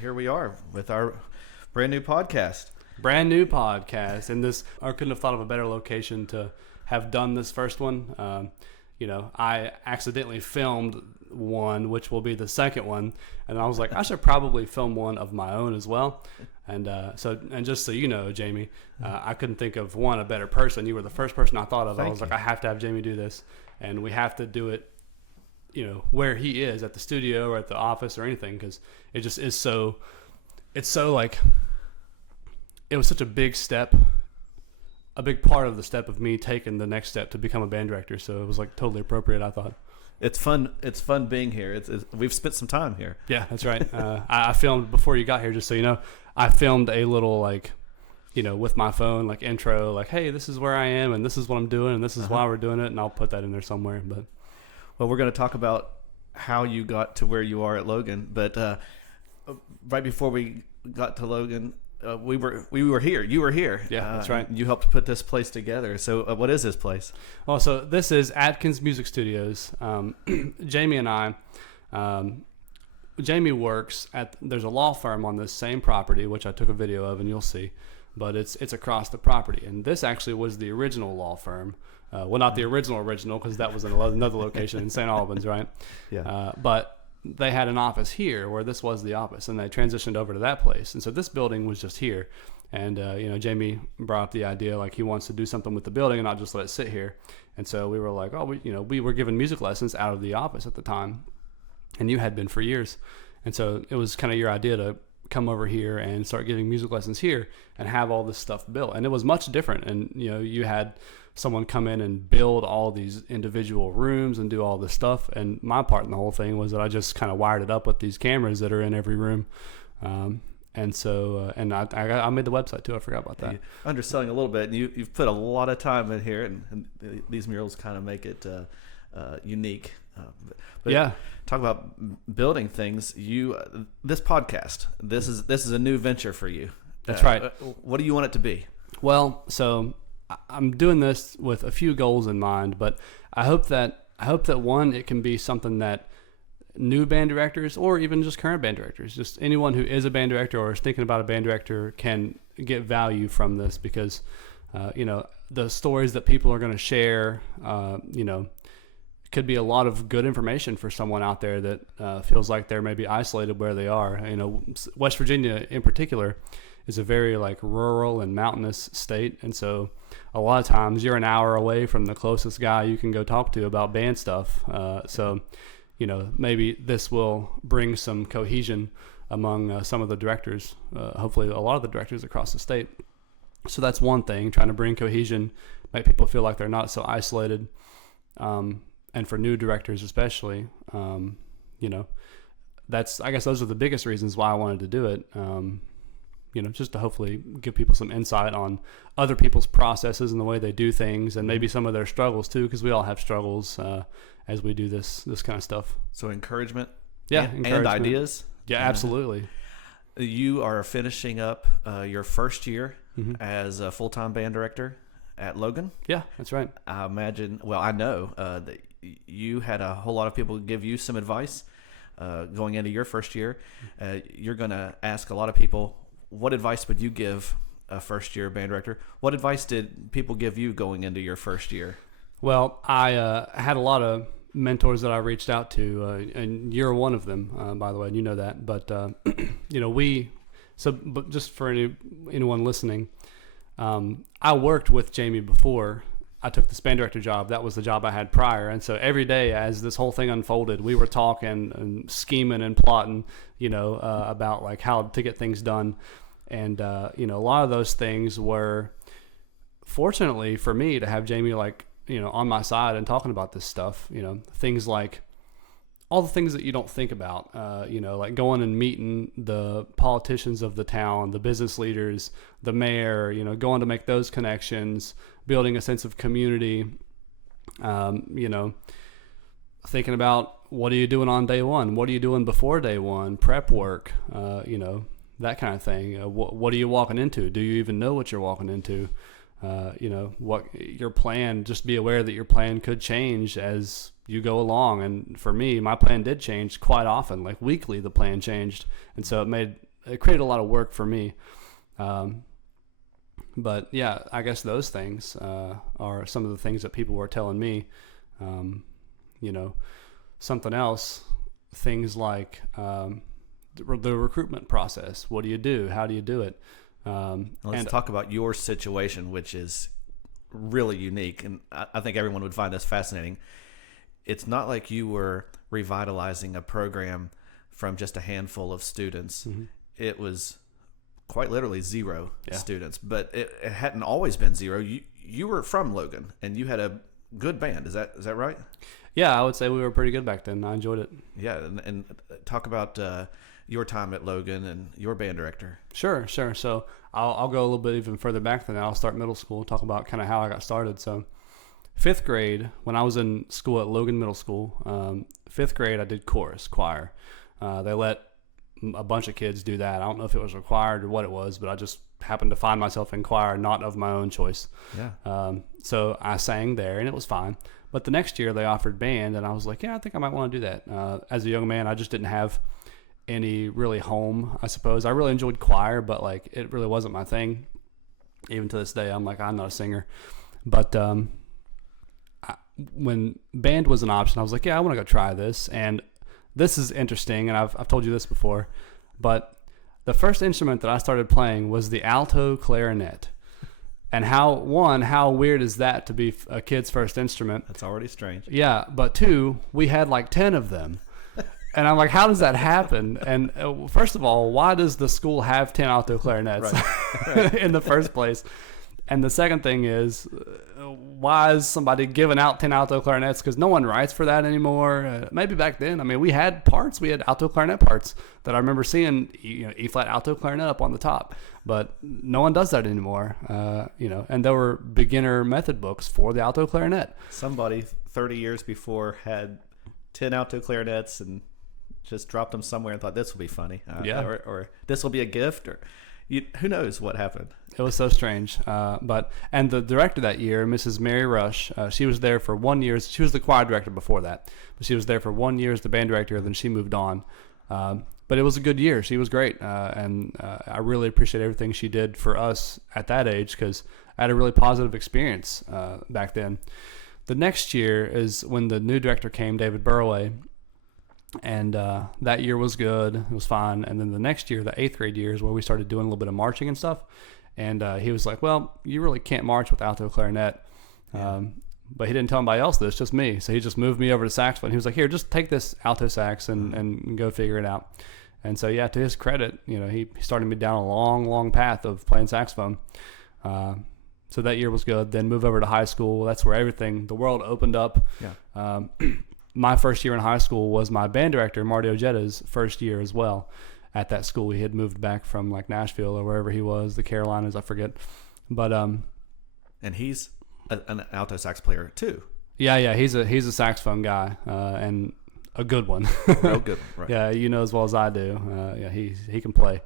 here we are with our brand new podcast. And this, I couldn't have thought of a better location to have done this first one. I accidentally filmed one, which will be the second one, and I was like, I should probably film one of my own as well. And just so you know, Jamie, I couldn't think of a better person. You were the first person I thought of. I was like, I have to have Jamie do this, and we have to do it, where he is, at the studio or at the office or anything, because it just is so. It's so like. It was such a big step, a big part of the step of me taking the next step to become a band director. So it was like totally appropriate, I thought. It's fun. It's fun being here. We've spent some time here. Yeah, that's right. I filmed before you got here, just so you know. I filmed a little with my phone, intro, hey, this is where I am, and this is what I'm doing, and this is why we're doing it, and I'll put that in there somewhere. But we're going to talk about how you got to where you are at Logan. But right before we got to Logan. We were here. You were here. Yeah, that's right. You helped put this place together. So what is this place? Well, so this is Atkins Music Studios. Jamie and I, Jamie works there's a law firm on this same property, which I took a video of and you'll see, but it's across the property. And this actually was the original law firm. Well, not the original, because that was in another location in St. Albans, right? Yeah. But they had an office here where this was the office, and they transitioned over to that place. And so this building was just here. And, Jamie brought up the idea, he wants to do something with the building and not just let it sit here. And so we were like, we were giving music lessons out of the office at the time, and you had been for years. And so it was kind of your idea to come over here and start giving music lessons here and have all this stuff built. And it was much different. And, you had someone come in and build all these individual rooms and do all this stuff. And my part in the whole thing was that I just kind of wired it up with these cameras that are in every room. And so I made the website too. I forgot about that. Underselling a little bit. You've put a lot of time in here, and these murals kind of make it unique. But yeah, talk about building things. This podcast. This is a new venture for you. That's right. What do you want it to be? Well, so I'm doing this with a few goals in mind, but I hope that one, it can be something that new band directors or even just current band directors, just anyone who is a band director or is thinking about a band director, can get value from this, because the stories that people are going to share, could be a lot of good information for someone out there that feels like they're maybe isolated where they are. West Virginia in particular is a very rural and mountainous state, and so a lot of times you're an hour away from the closest guy you can go talk to about band stuff. So maybe this will bring some cohesion among some of the directors, hopefully a lot of the directors across the state. So that's one thing, trying to bring cohesion, make people feel like they're not so isolated. And for new directors especially, I guess those are the biggest reasons why I wanted to do it. Just to hopefully give people some insight on other people's processes and the way they do things, and maybe some of their struggles too, because we all have struggles as we do this kind of stuff. So encouragement, encouragement. And ideas. Yeah, absolutely. You are finishing up your first year as a full-time band director at Logan. Yeah, that's right. I know that you had a whole lot of people give you some advice going into your first year. You're going to ask a lot of people, what advice would you give a first-year band director? What advice did people give you going into your first year? Well, I had a lot of mentors that I reached out to, and you're one of them, by the way, and you know that. But, but just for anyone listening, I worked with Jamie before I took this band director job. That was the job I had prior. And so every day as this whole thing unfolded, we were talking and scheming and plotting, about how to get things done. And, a lot of those things were, fortunately for me, to have Jamie on my side and talking about this stuff, things like all the things that you don't think about, going and meeting the politicians of the town, the business leaders, the mayor, going to make those connections, building a sense of community, thinking about what are you doing on day one? What are you doing before day one? Prep work, that kind of thing. What are you walking into? Do you even know what you're walking into? What your plan, just be aware that your plan could change as you go along. And for me, my plan did change quite often, weekly the plan changed. And so it made it created a lot of work for me. But yeah, I guess those things are some of the things that people were telling me. You know, something else, things like the recruitment process. What do you do? How do you do it? Let's talk about your situation, which is really unique, and I think everyone would find this fascinating. It's not like you were revitalizing a program from just a handful of students. Mm-hmm. It was quite literally zero students, but it hadn't always been zero. You were from Logan, and you had a good band. Is that right? Yeah, I would say we were pretty good back then. I enjoyed it. Yeah, and talk about your time at Logan and your band director. Sure. So I'll go a little bit even further back than that. I'll start middle school, talk about kind of how I got started. So 5th grade, when I was in school at Logan Middle School, 5th grade I did choir. They let a bunch of kids do that. I don't know if it was required or what it was, but I just happened to find myself in choir, not of my own choice. Yeah. So I sang there, and it was fine. But the next year they offered band, and I was like, yeah, I think I might want to do that. As a young man, I just didn't have any really home, I suppose. I really enjoyed choir, but like it really wasn't my thing. Even to this day, I'm like, I'm not a singer. But when band was an option, I was like, yeah, I want to go try this. And this is interesting, and I've told you this before, but the first instrument that I started playing was the alto clarinet. And how weird is that to be a kid's first instrument? That's already strange. Yeah, but 2, we had like 10 of them. And I'm like, how does that happen? And first of all, why does the school have 10 alto clarinets right. in the first place? And the second thing is, why is somebody giving out 10 alto clarinets? Because no one writes for that anymore. Maybe back then, I mean, we had parts. We had alto clarinet parts that I remember seeing, E flat alto clarinet up on the top. But no one does that anymore, And there were beginner method books for the alto clarinet. Somebody 30 years before had 10 alto clarinets and just dropped them somewhere and thought this will be funny. Or this will be a gift, or who knows what happened. It was so strange. And the director that year, Mrs. Mary Rush, she was there for 1 year. She was the choir director before that, but she was there for 1 year as the band director. Then she moved on. But it was a good year. She was great. And I really appreciate everything she did for us at that age, because I had a really positive experience back then. The next year is when the new director came, David Burway. And that year was good. It was fine. And then the next year, the 8th grade year, is where we started doing a little bit of marching and stuff. And he was like, well, you really can't march with alto clarinet. But he didn't tell anybody else this, just me. So he just moved me over to saxophone. He was like, here, just take this alto sax and go figure it out. And so, yeah, to his credit, he started me down a long, long path of playing saxophone. So that year was good. Then move over to high school. That's where the world opened up. Yeah. My first year in high school was my band director, Marty Ojeda's first year as well at that school. He had moved back from like Nashville or wherever he was, the Carolinas, I forget. But and he's an alto sax player too. Yeah, he's a saxophone guy and a good one. Real good one, right? Yeah, as well as I do. He can play.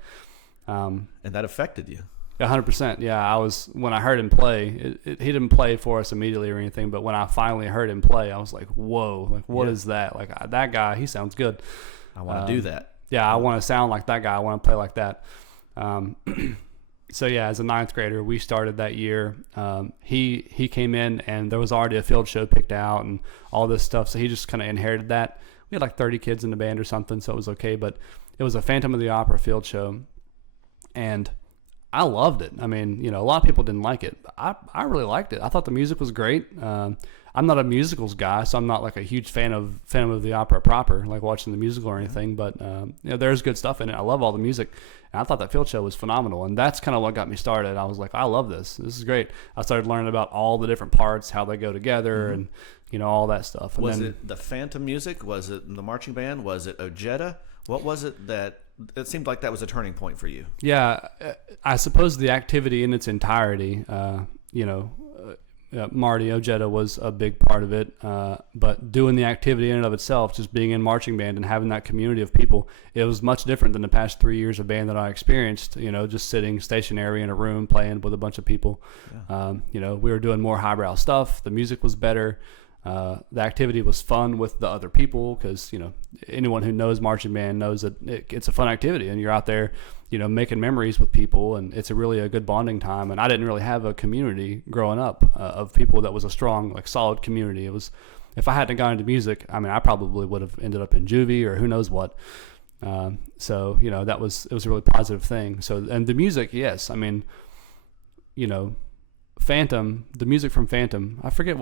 And that affected you. 100%. Yeah, when I heard him play, he didn't play for us immediately or anything, but when I finally heard him play, I was like, whoa, like what is that? Like that guy, he sounds good. I want to do that. Yeah, I want to sound like that guy. I want to play like that. So yeah, as a 9th grader, we started that year. He came in and there was already a field show picked out and all this stuff. So he just kind of inherited that. We had like 30 kids in the band or something, so it was okay. But it was a Phantom of the Opera field show, and I loved it. I mean, a lot of people didn't like it. But I really liked it. I thought the music was great. I'm not a musicals guy, so I'm not like a huge fan of Phantom of the Opera proper, like watching the musical or anything. But there's good stuff in it. I love all the music, and I thought that field show was phenomenal. And that's kind of what got me started. I was like, I love this. This is great. I started learning about all the different parts, how they go together, and all that stuff. And was it the Phantom music? Was it the marching band? Was it Ojeda? What was it that? It seemed like that was a turning point for you. Yeah, I suppose the activity in its entirety, Marty Ojeda was a big part of it, but doing the activity in and of itself, just being in marching band and having that community of people, it was much different than the past 3 years of band that I experienced, just sitting stationary in a room playing with a bunch of people. Yeah. We were doing more highbrow stuff. The music was better. The activity was fun with the other people because, anyone who knows marching band knows that it's a fun activity and you're out there, making memories with people, and it's really a good bonding time. And I didn't really have a community growing up of people that was a strong, like solid community. It was, if I hadn't gone into music, I probably would have ended up in juvie or who knows what. So, it was a really positive thing. So, and the music, yes, Phantom, the music from Phantom, I forget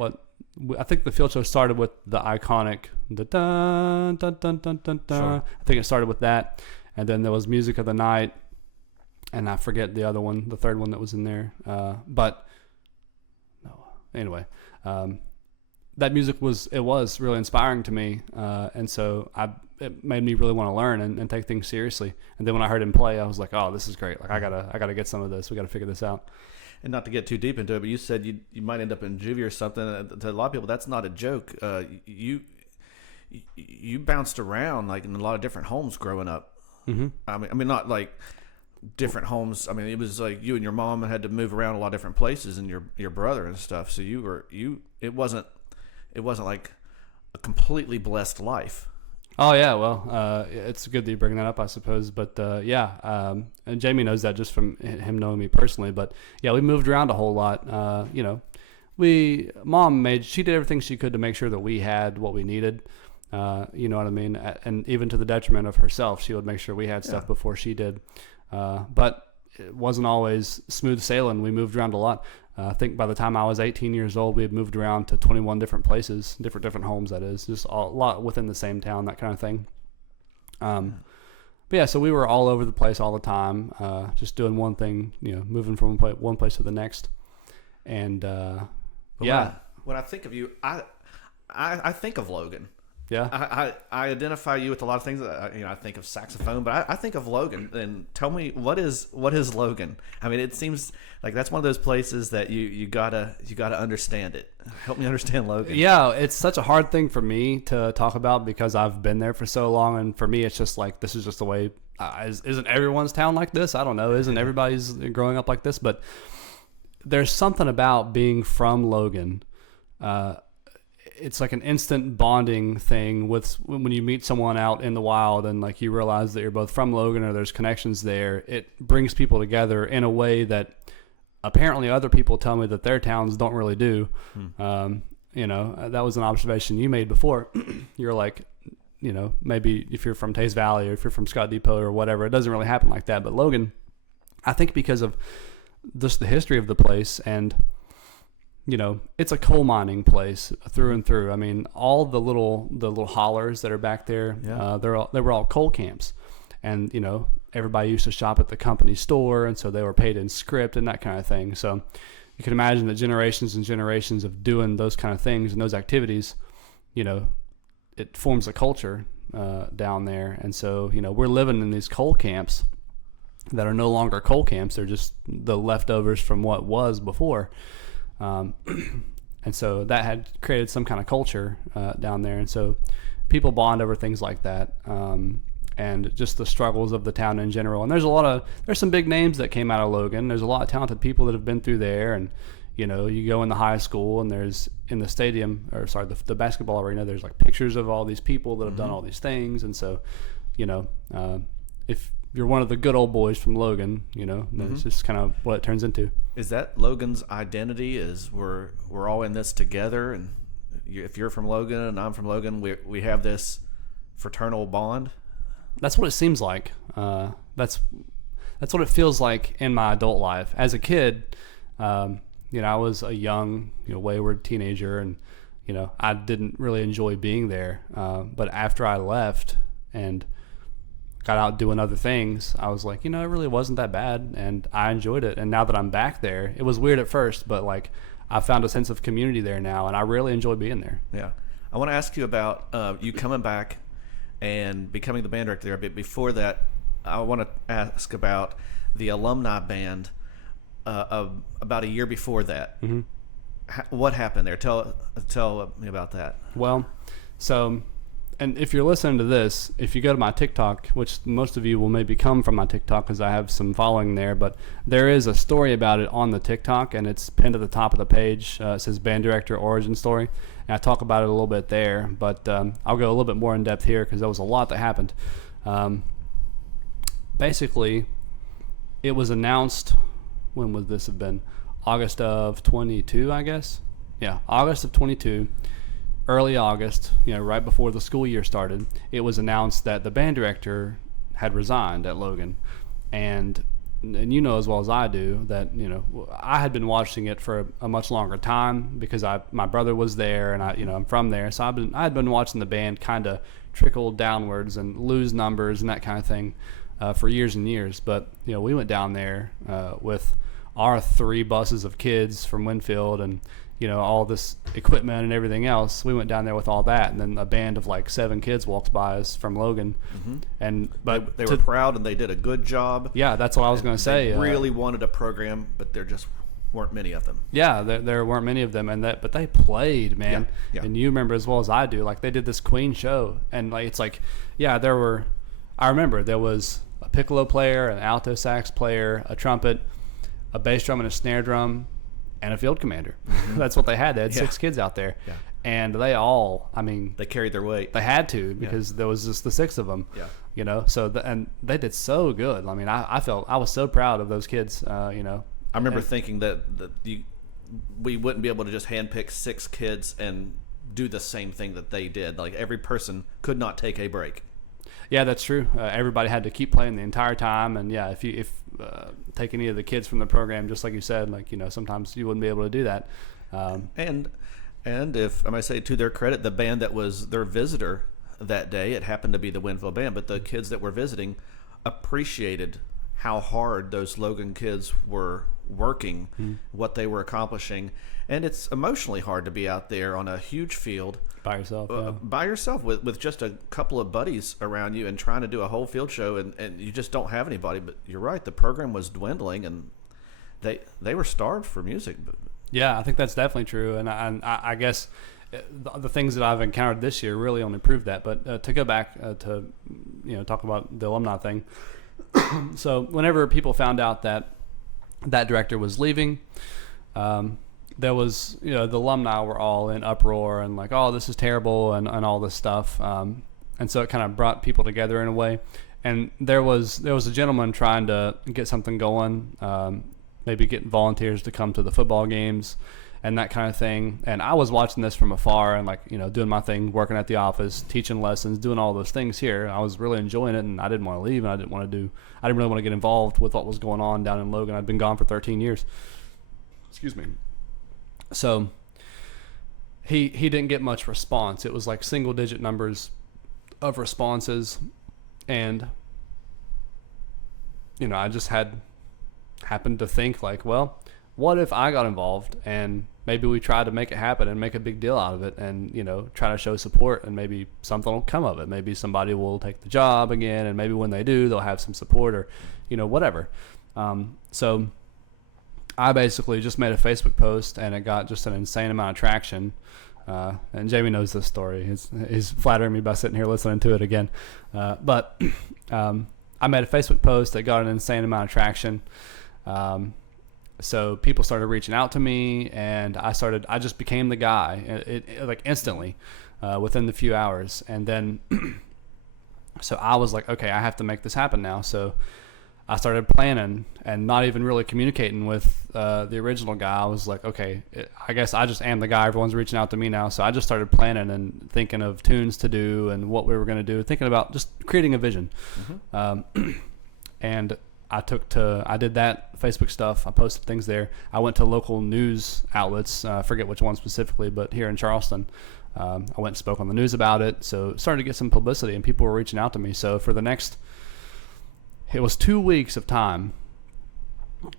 I think the field show started with the iconic, the dun, dun, dun, dun, dun, dun. Sure. I think it started with that. And then there was Music of the Night. And I forget the other one, the third one that was in there. Anyway, that music was really inspiring to me. And so it made me really want to learn and take things seriously. And then when I heard him play, I was like, oh, this is great. Like I gotta get some of this. We got to figure this out. And not to get too deep into it, but you said you might end up in juvie or something. To a lot of people, that's not a joke. You bounced around like in a lot of different homes growing up. Mm-hmm. I mean, not like different homes. I mean, it was like you and your mom had to move around a lot of different places, and your brother and stuff. So it wasn't like a completely blessed life. Oh yeah, well, it's good that you bring that up, I suppose. But and Jamie knows that just from him knowing me personally. But yeah, we moved around a whole lot. Mom she did everything she could to make sure that we had what we needed. You know what I mean? And even to the detriment of herself, she would make sure we had stuff before she did. But it wasn't always smooth sailing. We moved around a lot. I think by the time I was 18 years old, we had moved around to 21 different places, different homes, that is, just a lot within the same town, that kind of thing. But yeah, so we were all over the place all the time, just doing one thing, moving from one place to the next. And When I think of you, I think of Logan. Yeah, I identify you with a lot of things. I think of saxophone, but I think of Logan. And tell me, what is Logan? I mean, it seems like that's one of those places that you gotta understand it. Help me understand Logan. Yeah, it's such a hard thing for me to talk about because I've been there for so long, and for me, it's just like this is just the way. Isn't everyone's town like this? I don't know. Isn't everybody's growing up like this? But there's something about being from Logan. It's like an instant bonding thing when you meet someone out in the wild and like you realize that you're both from Logan or there's connections there. It brings people together in a way that apparently other people tell me that their towns don't really do. That was an observation you made before. You're like, maybe if you're from Taze Valley or if you're from Scott Depot or whatever, it doesn't really happen like that. But Logan, I think because of just the history of the place and it's a coal mining place through and through. I mean, all the little hollers that are back there, they were all coal camps, and everybody used to shop at the company store, and so they were paid in script and that kind of thing. So you can imagine that generations and generations of doing those kind of things and those activities, it forms a culture down there. And so we're living in these coal camps that are no longer coal camps; they're just the leftovers from what was before. And so that had created some kind of culture down there, and so people bond over things like that, and just the struggles of the town in general. And there's some big names that came out of Logan. There's a lot of talented people that have been through there, and you go in the high school and there's in the stadium, or sorry, the basketball arena, there's like pictures of all these people that have done all these things. And so if you're one of the good old boys from Logan, that's just kind of what it turns into. Is that Logan's identity? Is we're all in this together, and if you're from Logan and I'm from Logan, we have this fraternal bond? That's what it seems like. That's what it feels like in my adult life. As a kid, I was a young, wayward teenager, and I didn't really enjoy being there. But after I left and got out doing other things, I was like, it really wasn't that bad, and I enjoyed it. And now that I'm back there, it was weird at first, but like I found a sense of community there now, and I really enjoy being there. Yeah. I want to ask you about you coming back and becoming the band director there. But before that, I want to ask about the alumni band about a year before that. What happened there? Tell me about that. Well, so and if you're listening to this, if you go to my TikTok, which most of you will maybe come from my TikTok because I have some following there, but there is a story about it on the TikTok, and it's pinned at the top of the page. It says Band Director Origin Story, and I talk about it a little bit there, but I'll go a little bit more in depth here because there was a lot that happened. Basically, it was announced, when would this have been? August of 22, I guess? Yeah, August of 22. Early August, right before the school year started, it was announced that the band director had resigned at Logan. And you know as well as I do that, I had been watching it for a much longer time because my brother was there and I'm from there. So I had been watching the band kind of trickle downwards and lose numbers and that kind of thing for years and years. But, we went down there with our 3 buses of kids from Winfield and, all this equipment and everything else. We went down there with all that, and then a band of like 7 kids walks by us from Logan. But they were proud and they did a good job. Yeah, that's what I was going to say. They really wanted a program, but there just weren't many of them. Yeah, there weren't many of them, but they played, man. Yeah. And you remember as well as I do, like they did this Queen show, and like it's like, I remember there was a piccolo player, an alto sax player, a trumpet, a bass drum and a snare drum, and a field commander. That's what they had. They had 6 kids out there. Yeah. And they all, they carried their weight. They had to because there was just the 6 of them. Yeah. So and they did so good. I mean, I was so proud of those kids. I remember thinking that we wouldn't be able to just handpick 6 kids and do the same thing that they did. Like every person could not take a break. Yeah, that's true. Everybody had to keep playing the entire time, and if take any of the kids from the program, just like you said, sometimes you wouldn't be able to do that. And if I might say, to their credit, the band that was their visitor that day, it happened to be the Winfield band, but the kids that were visiting appreciated how hard those Logan kids were working, what they were accomplishing. And it's emotionally hard to be out there on a huge field by yourself, by yourself with just a couple of buddies around you and trying to do a whole field show, and you just don't have anybody. But you're right, the program was dwindling, and they were starved for music. Yeah, I think that's definitely true, and I guess the things that I've encountered this year really only prove that. But to go back to talk about the alumni thing, so whenever people found out that director was leaving, there was, the alumni were all in uproar and like, oh, this is terrible and all this stuff. And so it kind of brought people together in a way. And there was a gentleman trying to get something going, maybe getting volunteers to come to the football games and that kind of thing. And I was watching this from afar and like, doing my thing, working at the office, teaching lessons, doing all those things here. I was really enjoying it, and I didn't want to leave, and I didn't really want to get involved with what was going on down in Logan. I'd been gone for 13 years. Excuse me. So he didn't get much response. It was like single digit numbers of responses, and I just happened to think like, well, what if I got involved and maybe we tried to make it happen and make a big deal out of it and try to show support, and maybe something will come of it. Maybe somebody will take the job again, and maybe when they do, they'll have some support, or whatever. So I basically just made a Facebook post, and it got just an insane amount of traction. And Jamie knows this story. He's flattering me by sitting here listening to it again. But I made a Facebook post that got an insane amount of traction. So people started reaching out to me, and I just became the guy, it like instantly, within the few hours. And then, so I was like, okay, I have to make this happen now. So I started planning and not even really communicating with the original guy. I was like, okay, I guess I just am the guy. Everyone's reaching out to me now. So I just started planning and thinking of tunes to do and what we were going to do, thinking about just creating a vision. And I did that Facebook stuff. I posted things there. I went to local news outlets. I forget which one specifically, but here in Charleston, I went and spoke on the news about it. So it started to get some publicity, and people were reaching out to me. So for the next, it was 2 weeks of time,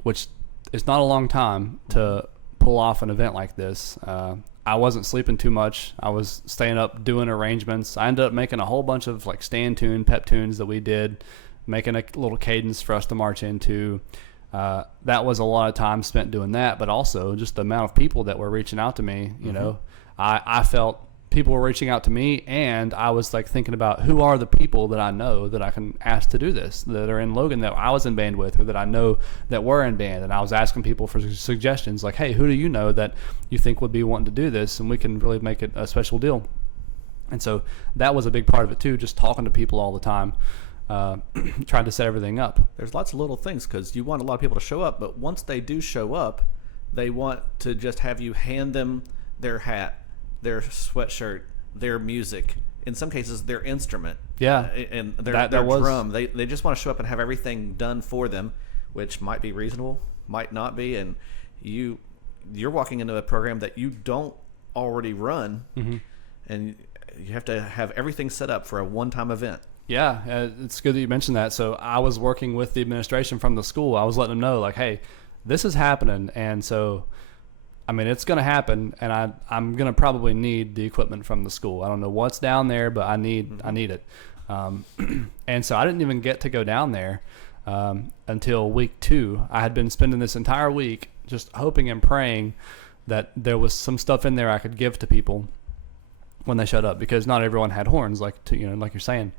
which is not a long time to pull off an event like this. I wasn't sleeping too much. I was staying up doing arrangements. I ended up making a whole bunch of like stand tune, pep tunes that we did, making a little cadence for us to march into. That was a lot of time spent doing that, but also just the amount of people that were reaching out to me. You know, I felt people were reaching out to me, and I was like thinking about who are the people that I know that I can ask to do this, that are in Logan that I was in band with, or that I know that were in band. And I was asking people for suggestions, like, hey, who do you know that you think would be wanting to do this, and we can really make it a special deal. And so that was a big part of it too, just talking to people all the time, trying to set everything up. There's lots of little things, because you want a lot of people to show up, but once they do show up, they want to just have you hand them their hat, their sweatshirt, their music, in some cases their instrument, and their drum. They just want to show up and have everything done for them, which might be reasonable, might not be. And you're walking into a program that you don't already run, and you have to have everything set up for a one-time event. Yeah, it's good that you mentioned that. So I was working with the administration from the school. I was letting them know, like, hey, this is happening, and so I mean, it's going to happen, and I'm going to probably need the equipment from the school. I don't know what's down there, but I need it. And so I didn't even get to go down there until week 2. I had been spending this entire week just hoping and praying that there was some stuff in there I could give to people when they showed up, because not everyone had horns, like you're saying.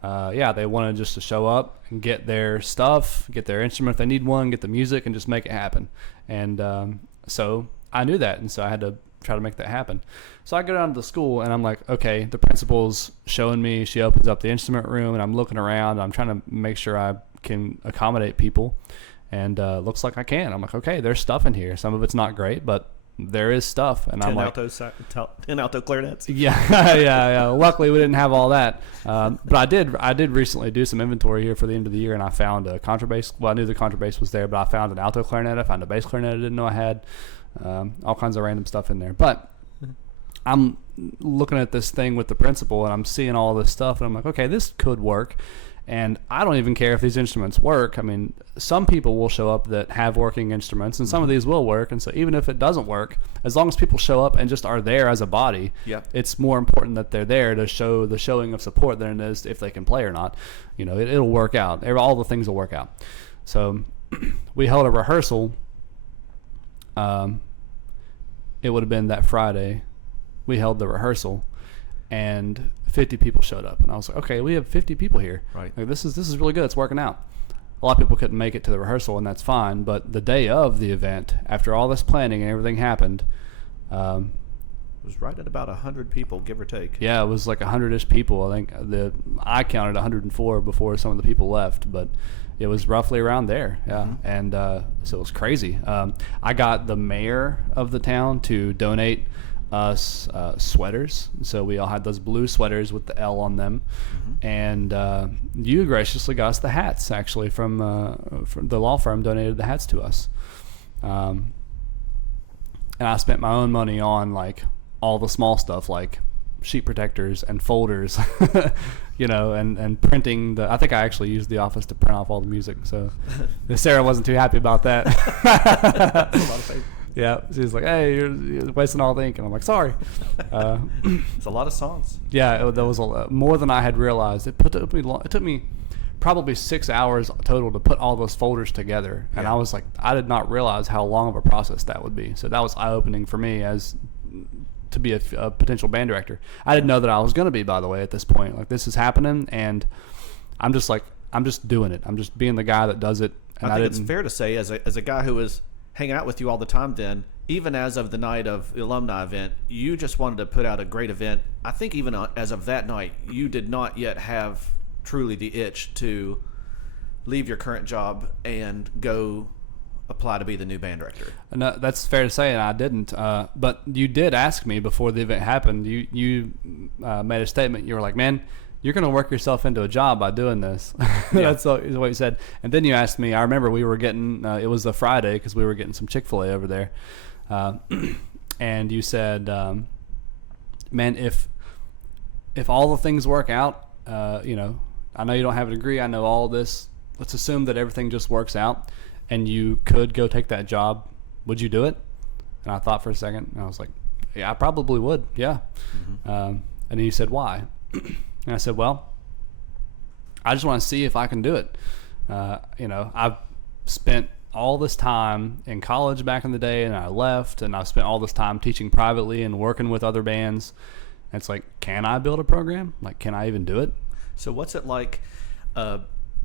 They wanted just to show up and get their stuff, get their instrument if they need one, get the music, and just make it happen. And so I knew that, and so I had to try to make that happen. So I go down to the school, and I'm like, okay, the principal's showing me. She opens up the instrument room, and I'm looking around. And I'm trying to make sure I can accommodate people, and looks like I can. I'm like, okay, there's stuff in here. Some of it's not great, but there is stuff. And 10 alto clarinets. Yeah. Luckily, we didn't have all that. But I did recently do some inventory here for the end of the year, and I found a contrabass. Well, I knew the contrabass was there, but I found an alto clarinet. I found a bass clarinet I didn't know I had. All kinds of random stuff in there. But I'm looking at this thing with the principal, and I'm seeing all this stuff, and I'm like, okay, this could work. And I don't even care if these instruments work. I mean, some people will show up that have working instruments, and some of these will work. And so even if it doesn't work, as long as people show up and just are there as a body, it's more important that they're there to show the showing of support than it is if they can play or not. It'll work out. All the things will work out. So we held a rehearsal. It would have been that Friday. We held the rehearsal, and 50 people showed up, and I was like, okay, we have 50 people here. Right. Like, this is really good. It's working out. A lot of people couldn't make it to the rehearsal, and that's fine. But the day of the event, after all this planning and everything happened, it was right at about 100 people, give or take. Yeah, it was like 100-ish people. I think I counted 104 before some of the people left, but it was roughly around there. Yeah. And so it was crazy. I got the mayor of the town to donate us sweaters. So we all had those blue sweaters with the L on them. And you graciously got us the hats, actually, from the law firm donated the hats to us. And I spent my own money on like all the small stuff, like sheet protectors and folders, and printing I think I actually used the office to print off all the music. So Sarah wasn't too happy about that. That's a lot of faith. Yeah, she was like, "Hey, you're wasting all the ink," and I'm like, "Sorry." It's a lot of songs. Yeah, that was more than I had realized. It took me probably 6 hours total to put all those folders together, and I was like, I did not realize how long of a process that would be. So that was eye-opening for me as to be a potential band director. I didn't know that I was going to be, by the way, at this point. Like, this is happening, and I'm just doing it. I'm just being the guy that does it. And I think it's fair to say, as a guy who was hanging out with you all the time then, even as of the night of the alumni event, you just wanted to put out a great event. I think even as of that night, you did not yet have truly the itch to leave your current job and go apply to be the new band director. No, that's fair to say, and I didn't. But you did ask me before the event happened. You made a statement. You were like, "Man, you're going to work yourself into a job by doing this." That's what you said. And then you asked me, I remember we were getting, it was the Friday because we were getting some Chick-fil-A over there. And you said, man, if all the things work out, I know you don't have a degree. I know all this. Let's assume that everything just works out and you could go take that job. Would you do it? And I thought for a second, and I was like, yeah, I probably would. Yeah. And then you said, why? And I said, well, I just want to see if I can do it. I've spent all this time in college back in the day, and I left, and I've spent all this time teaching privately and working with other bands. And it's like, can I build a program? Like, can I even do it? So what's it like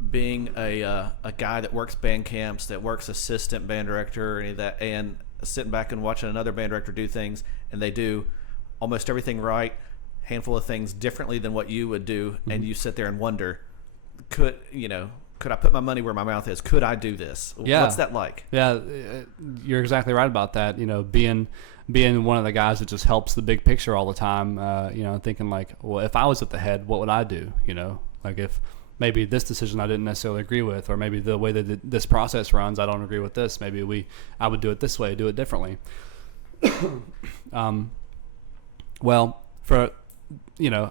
being a guy that works band camps, that works assistant band director or any of that, and sitting back and watching another band director do things, and they do almost everything right, handful of things differently than what you would do, and you sit there and wonder, could I put my money where my mouth is? Could I do this? Yeah. What's that like? Yeah, you're exactly right about that. Being one of the guys that just helps the big picture all the time, thinking like, well, if I was at the head, what would I do? Like if maybe this decision I didn't necessarily agree with, or maybe the way that this process runs, I don't agree with this. Maybe I would do it this way, do it differently. Well,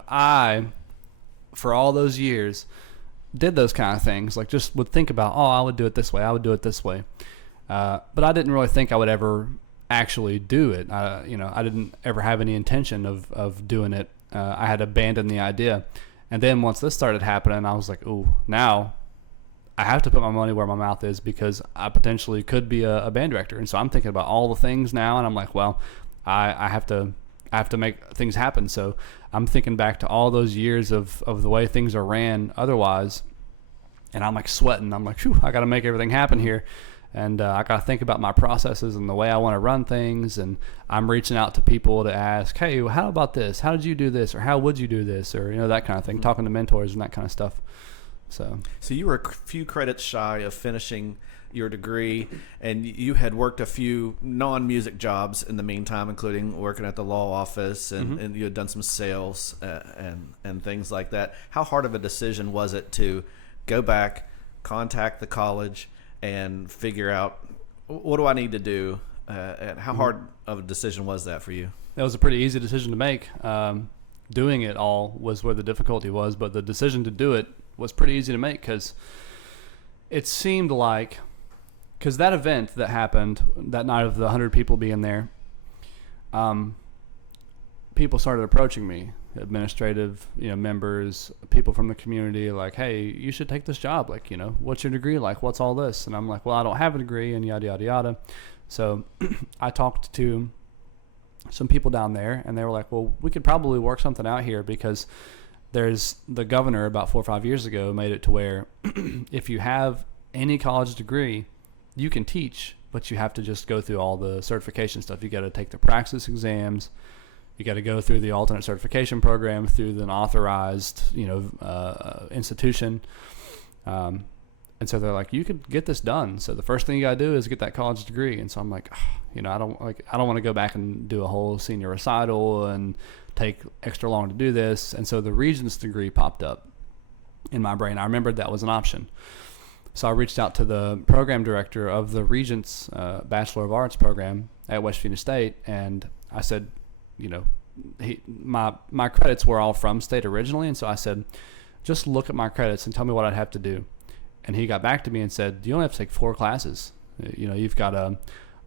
I, for all those years, did those kind of things. Like just would think about, I would do it this way. I would do it this way. But I didn't really think I would ever actually do it. I didn't ever have any intention of doing it. I had abandoned the idea. And then once this started happening, I was like, ooh, now I have to put my money where my mouth is, because I potentially could be a band director. And so I'm thinking about all the things now, and I'm like, well, I have to make things happen. So I'm thinking back to all those years of the way things are ran otherwise, and I'm like sweating. I'm like, phew, I got to make everything happen here. And I got to think about my processes and the way I want to run things. And I'm reaching out to people to ask, hey, how about this? How did you do this? Or how would you do this? Or, that kind of thing, talking to mentors and that kind of stuff. So you were a few credits shy of finishing your degree, and you had worked a few non-music jobs in the meantime, including working at the law office, and you had done some sales and things like that. How hard of a decision was it to go back, contact the college, and figure out, what do I need to do? And how hard of a decision was that for you? That was a pretty easy decision to make. Doing it all was where the difficulty was, but the decision to do it was pretty easy to make, because it seemed like, because that event that happened that night of the 100 people being there, people started approaching me, administrative, members, people from the community, like, hey, you should take this job. Like, what's your degree like? What's all this? And I'm like, well, I don't have a degree, and yada, yada, yada. So I talked to some people down there, and they were like, well, we could probably work something out here, because there's the governor about 4 or 5 years ago made it to where if you have any college degree, you can teach, but you have to just go through all the certification stuff. You got to take the praxis exams. You got to go through the alternate certification program through an authorized, institution. And so they're like, you could get this done. So the first thing you got to do is get that college degree. And so I'm like, I don't want to go back and do a whole senior recital and take extra long to do this. And so the Regents degree popped up in my brain. I remembered that was an option. So I reached out to the program director of the Regents Bachelor of Arts program at West Virginia State, and I said, my credits were all from state originally, and so I said, just look at my credits and tell me what I'd have to do. And he got back to me and said, you only have to take 4 classes. You've got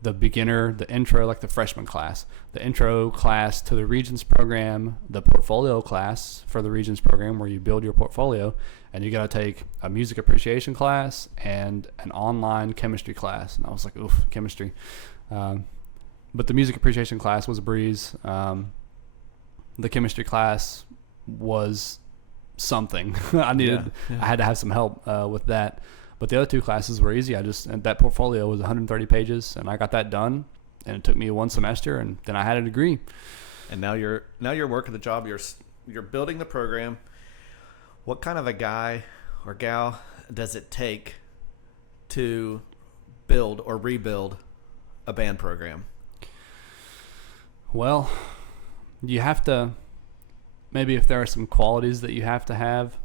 the beginner, the intro, like the freshman class, the intro class to the Regents program, the portfolio class for the Regents program where you build your portfolio, and you got to take a music appreciation class and an online chemistry class. And I was like, oof, chemistry. But the music appreciation class was a breeze. The chemistry class was something. I had to have some help with that. But the other 2 classes were easy. And that portfolio was 130 pages, and I got that done. And it took me 1 semester, and then I had a degree. And now you're working the job. You're building the program. What kind of a guy or gal does it take to build or rebuild a band program? Well, you have to, maybe if there are some qualities that you have to have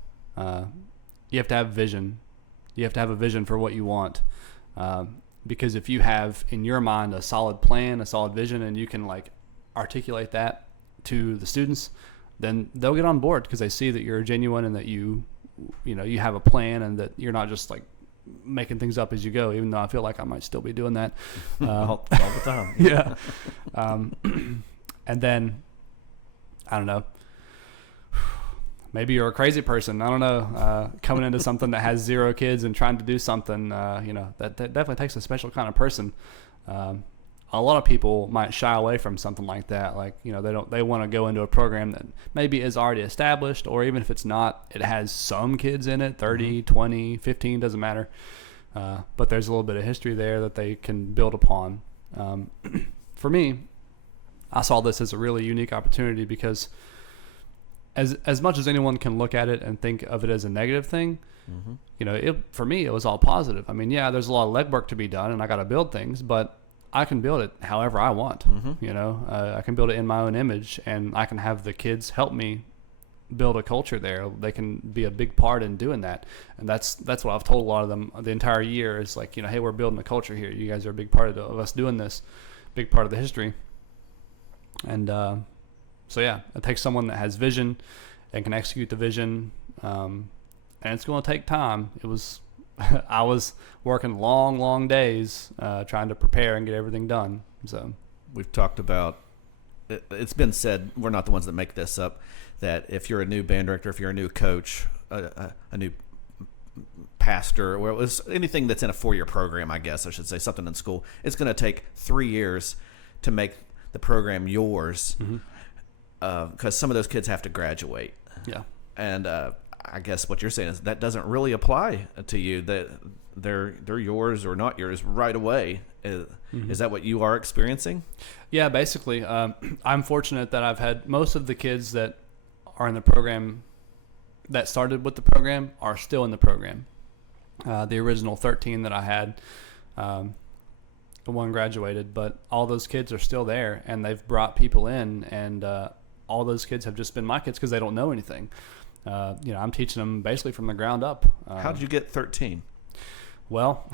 vision. You have to have a vision for what you want. Because if you have in your mind a solid plan, a solid vision, and you can articulate that to the students, then they'll get on board, because they see that you're genuine and that you have a plan, and that you're not just making things up as you go, even though I feel like I might still be doing that all the time. Yeah. And then, I don't know, maybe you're a crazy person. I don't know, coming into something that has 0 kids and trying to do something, that definitely takes a special kind of person. a lot of people might shy away from something like that. Like, they want to go into a program that maybe is already established, or even if it's not, it has some kids in it, 30, 20, 15, doesn't matter. But there's a little bit of history there that they can build upon. For me, I saw this as a really unique opportunity because as much as anyone can look at it and think of it as a negative thing, for me, it was all positive. I mean, yeah, there's a lot of legwork to be done and I got to build things, but I can build it however I want. I can build it in my own image, and I can have the kids help me build a culture there. They can be a big part in doing that. And that's what I've told a lot of them the entire year is like, hey, we're building a culture here. You guys are a big part of us doing this, big part of the history. And so yeah, it takes someone that has vision and can execute the vision. And it's going to take time. I was working long days trying to prepare and get everything done. So we've talked about, it's been said, we're not the ones that make this up, that if you're a new band director, if you're a new coach, a new pastor, or it was anything that's in a 4-year program, I guess I should say, something in school, it's going to take 3 years to make the program yours, because some of those kids have to graduate. Yeah. And I guess what you're saying is that doesn't really apply to you, that they're yours or not yours right away. Is that what you are experiencing? Yeah, basically. I'm fortunate that I've had most of the kids that are in the program that started with the program are still in the program. The original 13 that I had, the one graduated, but all those kids are still there, and they've brought people in, and all those kids have just been my kids because they don't know anything. I'm teaching them basically from the ground up. How did you get 13? Well,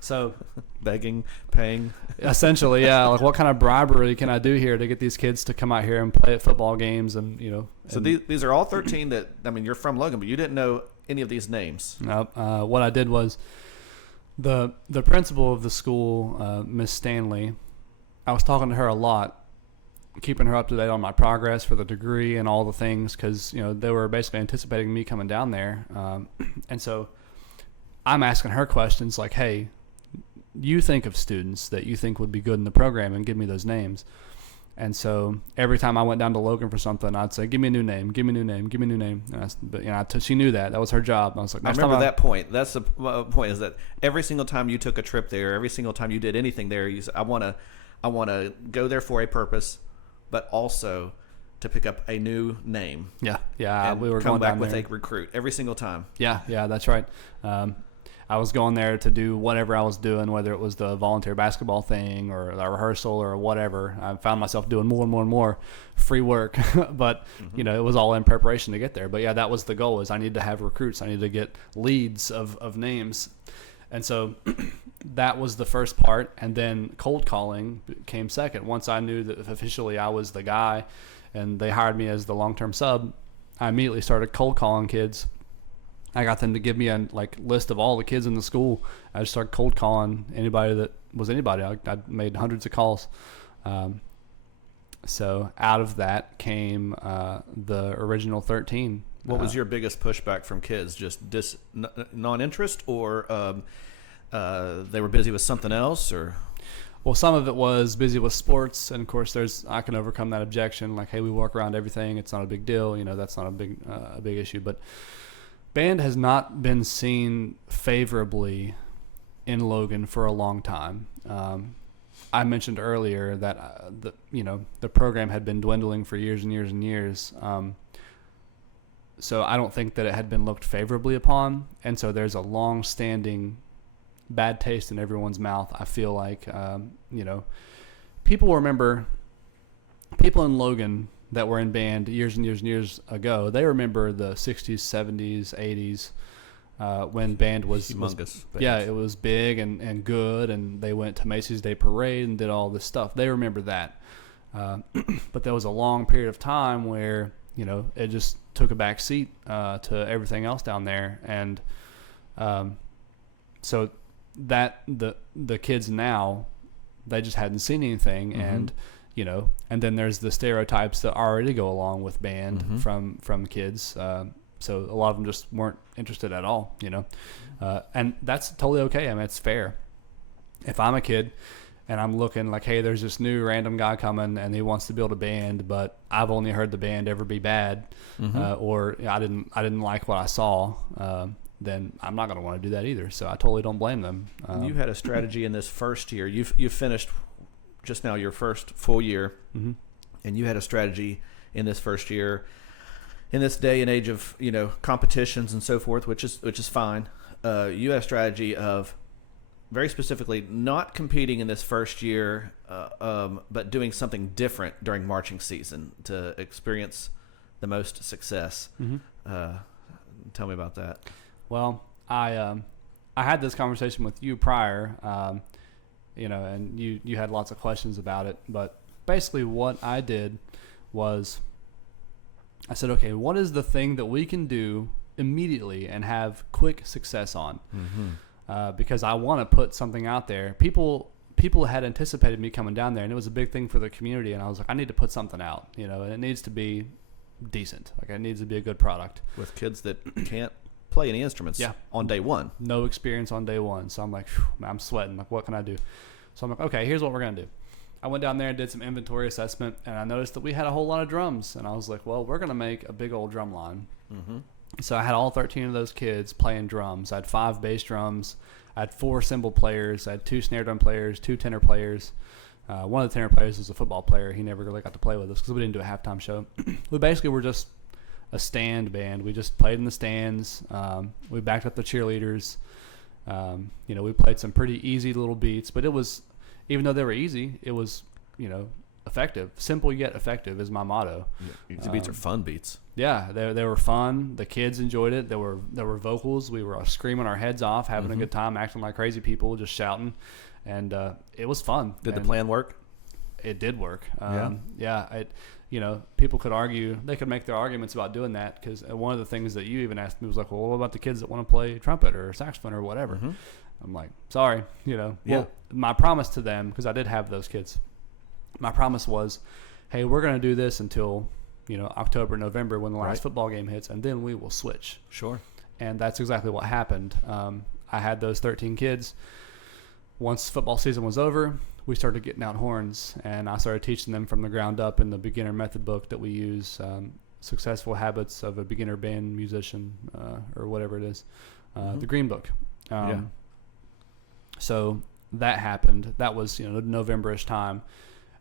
so begging, paying. Essentially, yeah. Like, what kind of bribery can I do here to get these kids to come out here and play at football games? And So these are all 13 that, I mean, you're from Logan, but you didn't know any of these names. Nope. What I did was the principal of the school, Miss Stanley. I was talking to her a lot, keeping her up to date on my progress for the degree and all the things, because they were basically anticipating me coming down there, and so I'm asking her questions like, hey, you think of students that you think would be good in the program and give me those names. And so every time I went down to Logan for something, I'd say, give me a new name, give me a new name, give me a new name. But she knew that was her job. I was like, I remember that point. That's the point, is that every single time you took a trip there, every single time you did anything there, you said, I want to go there for a purpose, but also to pick up a new name. Yeah. And we were come going back down with there. a recruit every single time. Yeah, that's right. I was going there to do whatever I was doing, whether it was the volunteer basketball thing or a rehearsal or whatever. I found myself doing more and more free work, but it was all in preparation to get there. But yeah, that was the goal, is I need to have recruits. I need to get leads of names. And so that was the first part. And then cold calling came second. Once I knew that officially I was the guy and they hired me as the long-term sub, I immediately started cold calling kids. I got them to give me a list of all the kids in the school. I just started cold calling anybody that was anybody. I made hundreds of calls. So out of that came the original 13. What was your biggest pushback from kids? Just non-interest, or they were busy with something else, or? Well, some of it was busy with sports, and of course, I can overcome that objection. Like, hey, we work around everything; it's not a big deal. That's not a big issue. But band has not been seen favorably in Logan for a long time. I mentioned earlier that the program had been dwindling for years and years and years. So I don't think that it had been looked favorably upon, and so there's a long-standing bad taste in everyone's mouth. I feel like people remember, people in Logan that were in band years and years and years ago, they remember the 60s, 70s, 80s when band was humongous. Yeah, it was big and good, and they went to Macy's Day Parade and did all this stuff. They remember that. But there was a long period of time where it just took a back seat to everything else down there, and so that the kids now, they just hadn't seen anything, and and then there's the stereotypes that already go along with band from kids. So a lot of them just weren't interested at all, and that's totally okay. I mean, it's fair. If I'm a kid and I'm looking like, hey, there's this new random guy coming and he wants to build a band, but I've only heard the band ever be bad, or I didn't like what I saw, then I'm not going to want to do that either. So I totally don't blame them. You had a strategy in this first year. You finished just now your first full year, and you had a strategy in this first year. In this day and age of competitions and so forth, which is fine, you had a strategy of very specifically not competing in this first year, but doing something different during marching season to experience the most success. Tell me about that. Well, I had this conversation with you prior, and you had lots of questions about it. But basically, what I did was I said, okay, what is the thing that we can do immediately and have quick success on? Because I want to put something out there. People had anticipated me coming down there, and it was a big thing for the community. And I was like, I need to put something out, and it needs to be decent. Like, it needs to be a good product. With kids that can't play any instruments on day one. No experience on day one. So I'm like, I'm sweating. Like, what can I do? So I'm like, okay, here's what we're going to do. I went down there and did some inventory assessment, and I noticed that we had a whole lot of drums. And I was like, well, we're going to make a big old drum line. So I had all 13 of those kids playing drums. I had 5 bass drums. I had 4 cymbal players. I had 2 snare drum players, 2 tenor players. One of the tenor players was a football player. He never really got to play with us because we didn't do a halftime show. We basically were just a stand band. We just played in the stands. We backed up the cheerleaders. We played some pretty easy little beats, but it was, even though they were easy, it was, effective. Simple yet effective is my motto. Easy beats are fun beats. Yeah, they were fun. The kids enjoyed it. There were vocals. We were screaming our heads off, having a good time, acting like crazy people, just shouting, and it was fun. Did the plan work? It did work. People could argue. They could make their arguments about doing that because one of the things that you even asked me was like, well, what about the kids that want to play trumpet or saxophone or whatever? I'm like, sorry, Well, my promise to them, because I did have those kids, my promise was, hey, we're going to do this until, October, November when the last football game hits, and then we will switch. Sure. And that's exactly what happened. I had those 13 kids. Once football season was over, we started getting out horns, and I started teaching them from the ground up in the beginner method book that we use, Successful Habits of a Beginner Band Musician, or whatever it is, the Green Book. So that happened. That was, November-ish time.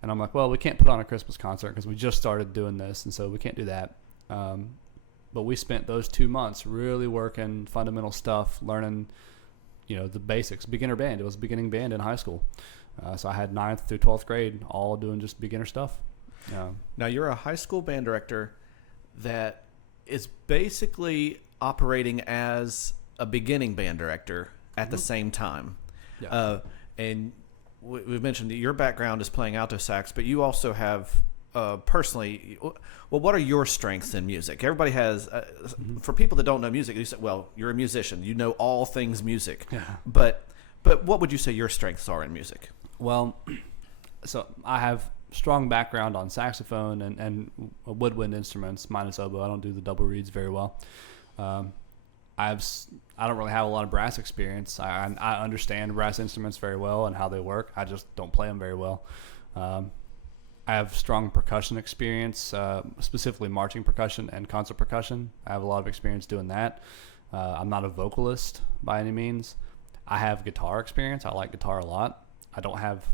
And I'm like, well, we can't put on a Christmas concert because we just started doing this, and so we can't do that. But we spent those 2 months really working fundamental stuff, learning, the basics. Beginner band. It was a beginning band in high school. So I had 9th through 12th grade all doing just beginner stuff. Now, you're a high school band director that is basically operating as a beginning band director at the same time. Yeah. And we've mentioned that your background is playing alto sax, but you also have personally, well, what are your strengths in music? Everybody has, for people that don't know music, you say, well, you're a musician. You know all things music. Yeah. But what would you say your strengths are in music? Well, so I have strong background on saxophone and woodwind instruments minus oboe. I don't do the double reeds very well. I don't really have a lot of brass experience. I understand brass instruments very well and how they work. I just don't play them very well. I have strong percussion experience, specifically marching percussion and concert percussion. I have a lot of experience doing that. I'm not a vocalist by any means. I have guitar experience. I like guitar a lot. I don't have,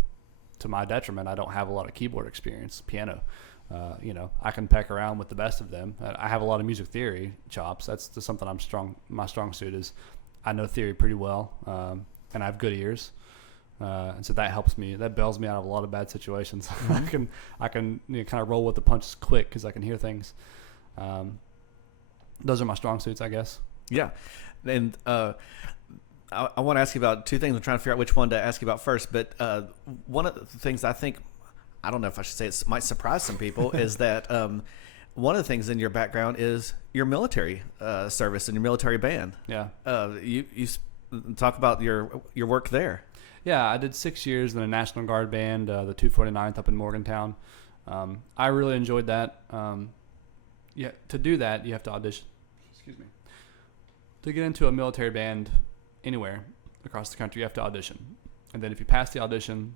to my detriment, I don't have a lot of keyboard experience, piano. I can peck around with the best of them. I have a lot of music theory chops. That's just something I'm strong. My strong suit is I know theory pretty well, and I have good ears, and so that helps me. That bails me out of a lot of bad situations. I can kind of roll with the punches quick because I can hear things. Those are my strong suits, I guess. Yeah, and I want to ask you about 2 things. I'm trying to figure out which one to ask you about first, but one of the things I think, I don't know if I should say it might surprise some people, is that one of the things in your background is your military service and your military band. Yeah. You talk about your work there. Yeah, I did 6 years in a National Guard band, the 249th up in Morgantown. I really enjoyed that. To do that, you have to audition. Excuse me. To get into a military band anywhere across the country, you have to audition. And then if you pass the audition,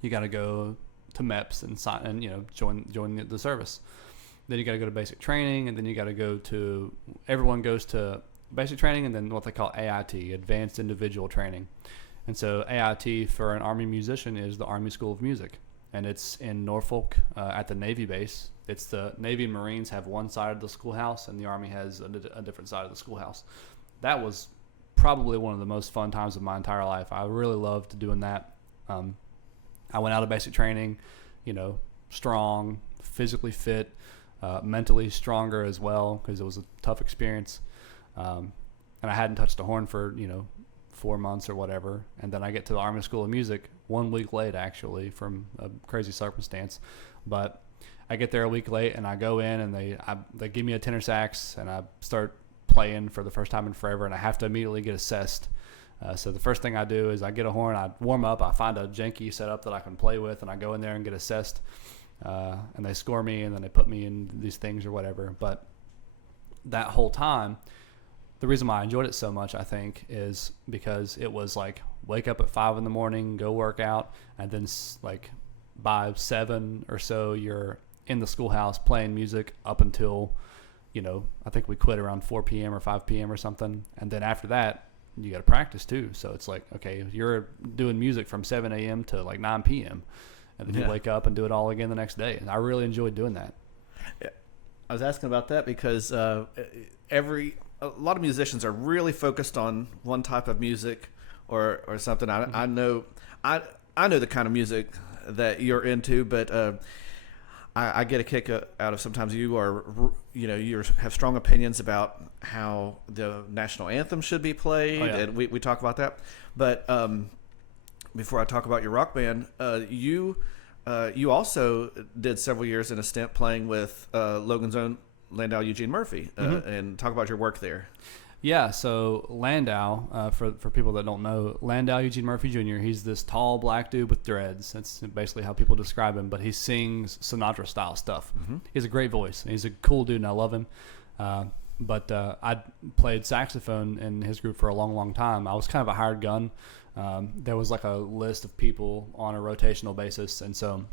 you got to go to MEPS and sign and join the service. Then you got to go to basic training, and then you got to go to everyone goes to basic training, and then what they call AIT, Advanced Individual Training. And so AIT for an Army musician is the Army School of Music, and it's in Norfolk at the Navy base. It's the Navy and Marines have one side of the schoolhouse, and the Army has a different side of the schoolhouse. That was probably one of the most fun times of my entire life. I really loved doing that. I went out of basic training, strong, physically fit, mentally stronger as well, because it was a tough experience. And I hadn't touched a horn for, 4 months or whatever. And then I get to the Army School of Music 1 week late, actually, from a crazy circumstance. But I get there a week late, and I go in, and they give me a tenor sax, and I start playing for the first time in forever, and I have to immediately get assessed. So the first thing I do is I get a horn, I warm up, I find a janky setup that I can play with, and I go in there and get assessed. And they score me, and then they put me in these things or whatever. But that whole time, the reason why I enjoyed it so much, I think, is because it was like wake up at 5 a.m, go work out, and then like by 7 or so, you're in the schoolhouse playing music up until, I think we quit around 4 p.m. or 5 p.m. or something. And then after that, you got to practice too. So it's like, okay, you're doing music from 7 a.m. to like 9 p.m. And then you wake up and do it all again the next day. And I really enjoyed doing that. Yeah. I was asking about that because a lot of musicians are really focused on one type of music or something. I know the kind of music that you're into, but I get a kick out of sometimes you have strong opinions about how the national anthem should be played, and we talk about that. But before I talk about your rock band, you also did several years in a stint playing with Logan's own Landau Eugene Murphy, and talk about your work there. Yeah, so Landau, for people that don't know, Landau Eugene Murphy Jr., he's this tall black dude with dreads. That's basically how people describe him, but he sings Sinatra-style stuff. Mm-hmm. He has a great voice. He's a cool dude, and I love him. But I played saxophone in his group for a long, long time. I was kind of a hired gun. There was like a list of people on a rotational basis, and so,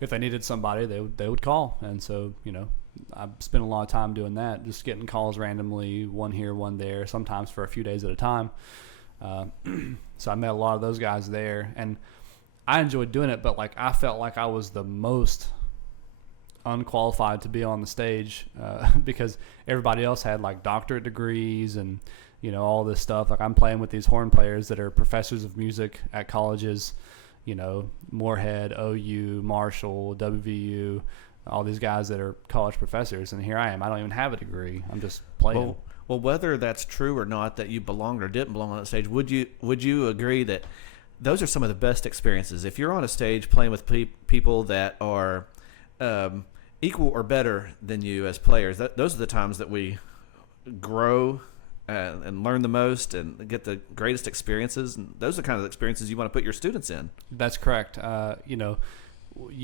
if they needed somebody, they would call. And so, I spent a lot of time doing that, just getting calls randomly, one here, one there, sometimes for a few days at a time. So I met a lot of those guys there, and I enjoyed doing it, but like I felt like I was the most unqualified to be on the stage because everybody else had like doctorate degrees and all this stuff. Like I'm playing with these horn players that are professors of music at colleges, Moorhead, OU, Marshall, WVU, all these guys that are college professors, and here I am. I don't even have a degree. I'm just playing. Well, whether that's true or not, that you belonged or didn't belong on that stage, would you agree that those are some of the best experiences? If you're on a stage playing with people that are equal or better than you as players, those are the times that we grow and learn the most and get the greatest experiences. And those are the kind of experiences you want to put your students in. That's correct. You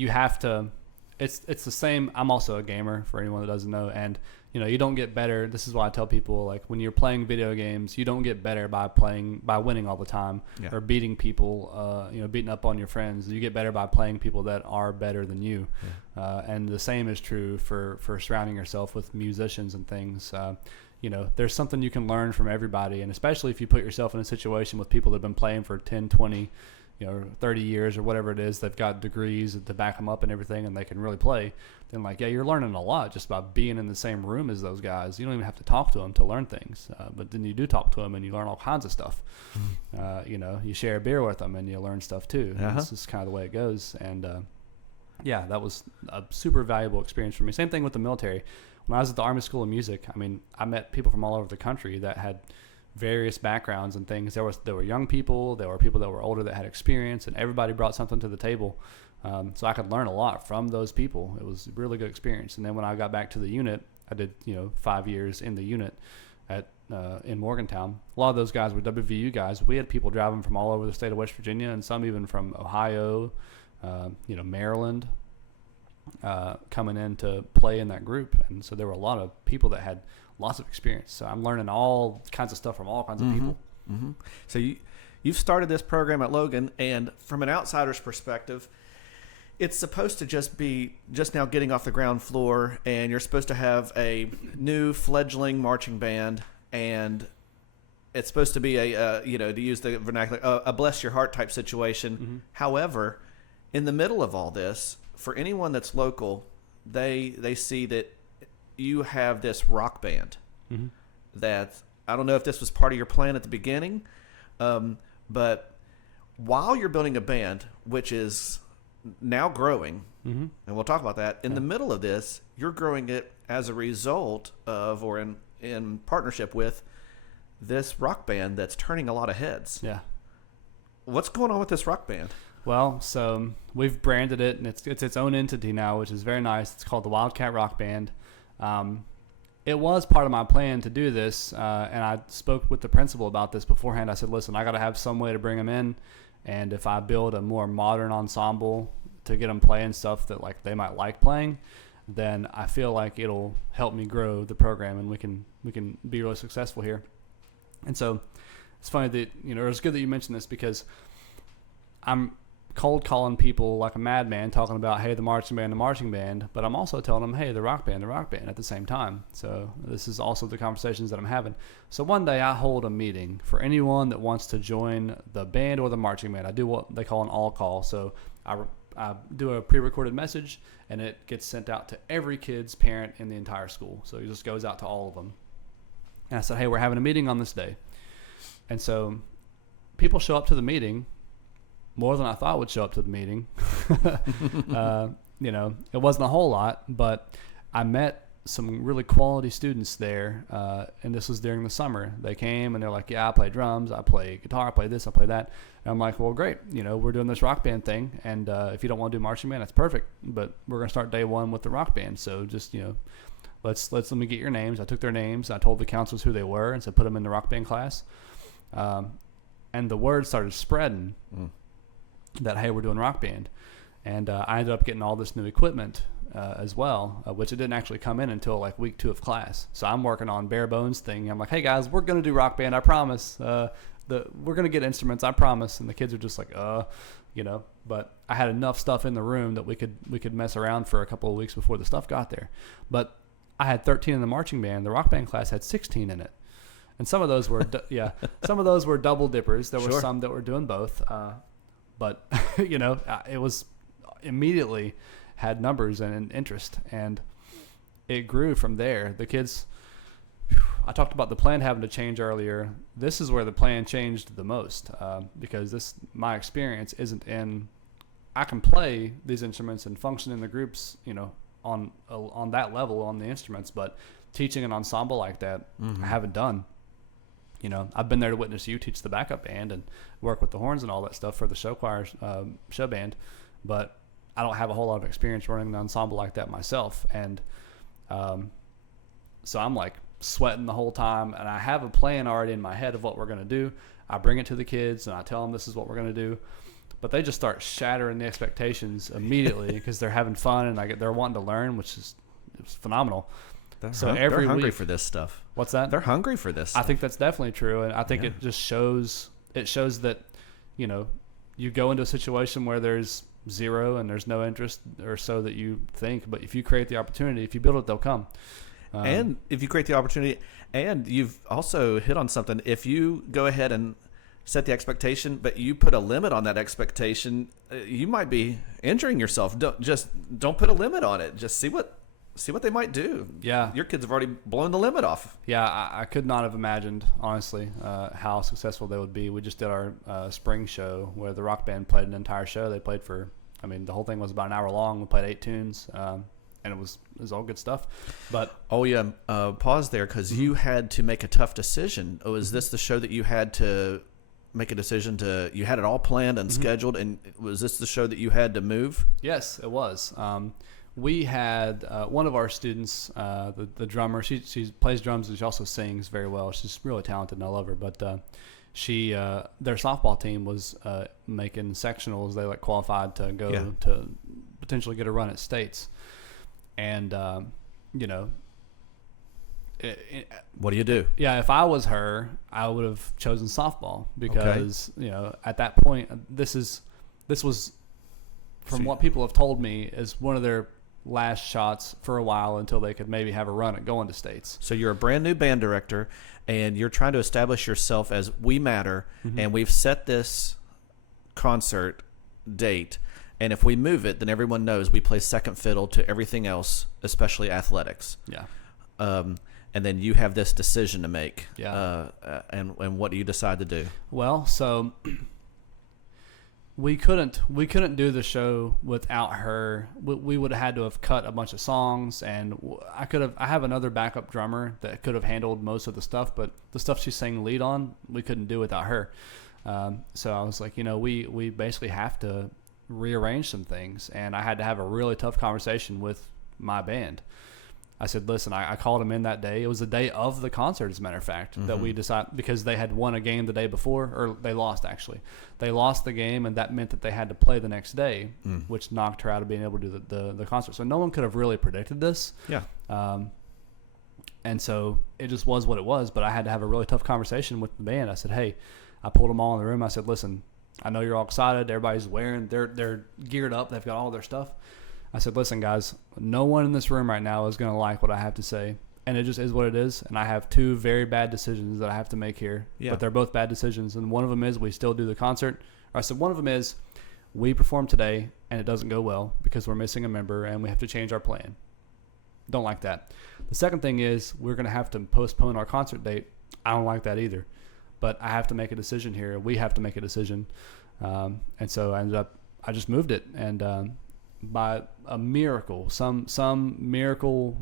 have to. It's the same. I'm also a gamer, for anyone that doesn't know, and you don't get better. This is why I tell people, like, when you're playing video games, you don't get better by winning all the time or beating people, beating up on your friends. You get better by playing people that are better than you. And the same is true for surrounding yourself with musicians and things. There's something you can learn from everybody, and especially if you put yourself in a situation with people that have been playing for 10, 20, 30 years or whatever it is. They've got degrees to back them up and everything, and they can really play. Then you're learning a lot just by being in the same room as those guys. You don't even have to talk to them to learn things, but then you do talk to them and you learn all kinds of stuff. You share a beer with them and you learn stuff too. This is kind of the way it goes. And that was a super valuable experience for me. Same thing with the military. When I was at the Army School of Music, I met people from all over the country that had various backgrounds and things. There were young people, there were people that were older that had experience, and everybody brought something to the table. So I could learn a lot from those people. It was a really good experience. And then when I got back to the unit, I did 5 years in the unit in Morgantown. A lot of those guys were WVU guys. We had people driving from all over the state of West Virginia, and some even from Ohio, Maryland, coming in to play in that group. And so there were a lot of people that had lots of experience. So I'm learning all kinds of stuff from all kinds of people. Mm-hmm. So you've started this program at Logan, and from an outsider's perspective, it's supposed to just be just now getting off the ground floor, and you're supposed to have a new fledgling marching band, and it's supposed to be to use the vernacular, a bless your heart type situation. Mm-hmm. However, in the middle of all this, for anyone that's local, they see that you have this rock band. Mm-hmm. That I don't know if this was part of your plan at the beginning, but while you're building a band, which is now growing, mm-hmm. and we'll talk about that, in the middle of this, you're growing it as a result of, or in partnership with, this rock band that's turning a lot of heads. Yeah. What's going on with this rock band? Well, so we've branded it, and it's its own entity now, which is very nice. It's called the Wildcat Rock Band. It was part of my plan to do this, and I spoke with the principal about this beforehand. I said, listen, I got to have some way to bring them in, and if I build a more modern ensemble to get them playing stuff that like they might like playing, then I feel like it'll help me grow the program, and we can be really successful here. And so it's funny that, it's good that you mentioned this, because I'm cold calling people like a madman, talking about, hey, the marching band, but I'm also telling them, hey, the rock band at the same time. So this is also the conversations that I'm having. So one day I hold a meeting for anyone that wants to join the band or the marching band. I do what they call an all call. So I do a pre-recorded message, and it gets sent out to every kid's parent in the entire school. So it just goes out to all of them. And I said, hey, we're having a meeting on this day. And so people show up to the meeting, more than I thought would show up to the meeting. It wasn't a whole lot, but I met some really quality students there, and this was during the summer. They came, and they're like, yeah, I play drums, I play guitar, I play this, I play that. And I'm like, well, great. We're doing this rock band thing, and if you don't want to do marching band, that's perfect. But we're going to start day one with the rock band. So just, let me get your names. I took their names. I told the counselors who they were, and said, put them in the rock band class. And the word started spreading. That, hey, we're doing rock band. And I ended up getting all this new equipment as well, which it didn't actually come in until like week 2 of class. So I'm working on bare bones thing. I'm like, hey guys, we're going to do rock band, I promise. We're going to get instruments, I promise. And the kids are just like, but I had enough stuff in the room that we could mess around for a couple of weeks before the stuff got there. But I had 13 in the marching band. The rock band class had 16 in it. And some of those were, some of those were double dippers. There were some that were doing both. But, it was immediately had numbers and interest, and it grew from there. The kids, I talked about the plan having to change earlier. This is where the plan changed the most, because my experience isn't in, I can play these instruments and function in the groups, on that level on the instruments, but teaching an ensemble like that, I haven't done. I've been there to witness you teach the backup band and work with the horns and all that stuff for the show choir, show band, but I don't have a whole lot of experience running an ensemble like that myself. And so I'm like sweating the whole time, and I have a plan already in my head of what we're going to do. I bring it to the kids, and I tell them this is what we're going to do, but they just start shattering the expectations immediately because they're having fun and they're wanting to learn, which is phenomenal. They're hungry for this stuff. What's that? They're hungry for this stuff. I think that's definitely true, and I think it just shows that you go into a situation where there's zero and there's no interest, or so that you think, but if you create the opportunity, if you build it, they'll come. And if you create the opportunity, and you've also hit on something, if you go ahead and set the expectation, but you put a limit on that expectation, you might be injuring yourself. Don't put a limit on it. Just see what they might do. Yeah. Your kids have already blown the limit off. Yeah, I could not have imagined, honestly, how successful they would be. We just did our spring show where the rock band played an entire show. They played the whole thing was about an hour long. We played 8 tunes, and it was all good stuff. But pause there, because you had to make a tough decision. Was this the show that you had to make a decision you had it all planned and scheduled, and was this the show that you had to move? Yes, it was. We had one of our students, the drummer. She plays drums and she also sings very well. She's really talented and I love her. But their softball team was making sectionals. They qualified to go to potentially get a run at states. And What do you do? Yeah, if I was her, I would have chosen softball because at that point, this was from what people have told me is one of their last shots for a while until they could maybe have a run at going to states. So you're a brand new band director, and you're trying to establish yourself as we matter, and we've set this concert date, and if we move it, then everyone knows we play second fiddle to everything else, especially athletics. Yeah. And then you have this decision to make. Yeah. And what do you decide to do? Well, so we couldn't do the show without her. We would have had to have cut a bunch of songs, and I have another backup drummer that could have handled most of the stuff, but the stuff she sang lead on, we couldn't do without her. So I was like, we basically have to rearrange some things, and I had to have a really tough conversation with my band. I said, listen, I called them in that day. It was the day of the concert, as a matter of fact, that we decided, because they had won a game the day before, or they lost, actually. They lost the game, and that meant that they had to play the next day, which knocked her out of being able to do the concert. So no one could have really predicted this. Yeah. And so it just was what it was, but I had to have a really tough conversation with the band. I said, hey, I pulled them all in the room. I said, listen, I know you're all excited. Everybody's they're geared up. They've got all their stuff. I said, listen, guys, no one in this room right now is going to like what I have to say. And it just is what it is. And I have two very bad decisions that I have to make here. Yeah. But they're both bad decisions. And one of them is we still do the concert. Or I said, one of them is we perform today and it doesn't go well because we're missing a member and we have to change our plan. Don't like that. The second thing is we're going to have to postpone our concert date. I don't like that either. But I have to make a decision here. We have to make a decision. And so I just moved it. And by a miracle, some miracle,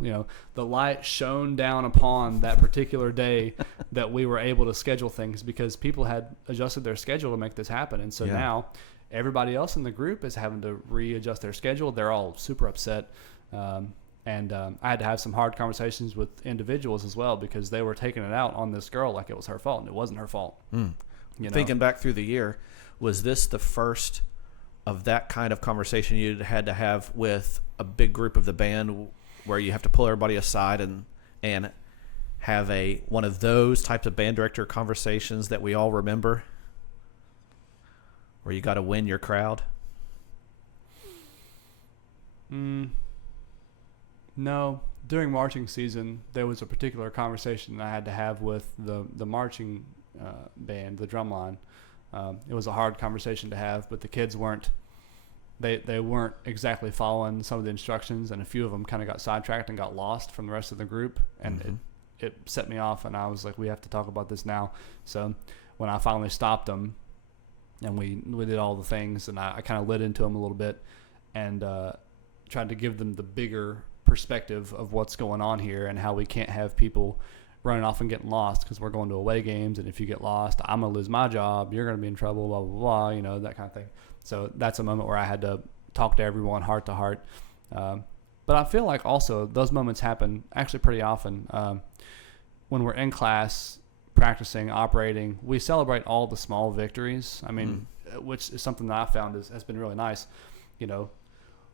the light shone down upon that particular day that we were able to schedule things because people had adjusted their schedule to make this happen. And so now everybody else in the group is having to readjust their schedule. They're all super upset. And I had to have some hard conversations with individuals as well because they were taking it out on this girl like it was her fault, and it wasn't her fault. Thinking back through the year, was this the first of that kind of conversation you had to have with a big group of the band where you have to pull everybody aside and have one of those types of band director conversations that we all remember where you got to win your crowd? No. During marching season, there was a particular conversation I had to have with the marching band, the drum line. It was a hard conversation to have, but the kids weren't exactly following some of the instructions, and a few of them kind of got sidetracked and got lost from the rest of the group, and it set me off, and I was like, we have to talk about this now. So when I finally stopped them and we did all the things, and I kind of lit into them a little bit and tried to give them the bigger perspective of what's going on here and how we can't have people running off and getting lost because we're going to away games, and if you get lost, I'm going to lose my job, you're going to be in trouble, blah, blah, blah, that kind of thing. So that's a moment where I had to talk to everyone heart to heart. But I feel like also those moments happen actually pretty often. When we're in class, practicing, operating, we celebrate all the small victories. I mean, which is something that I found has been really nice.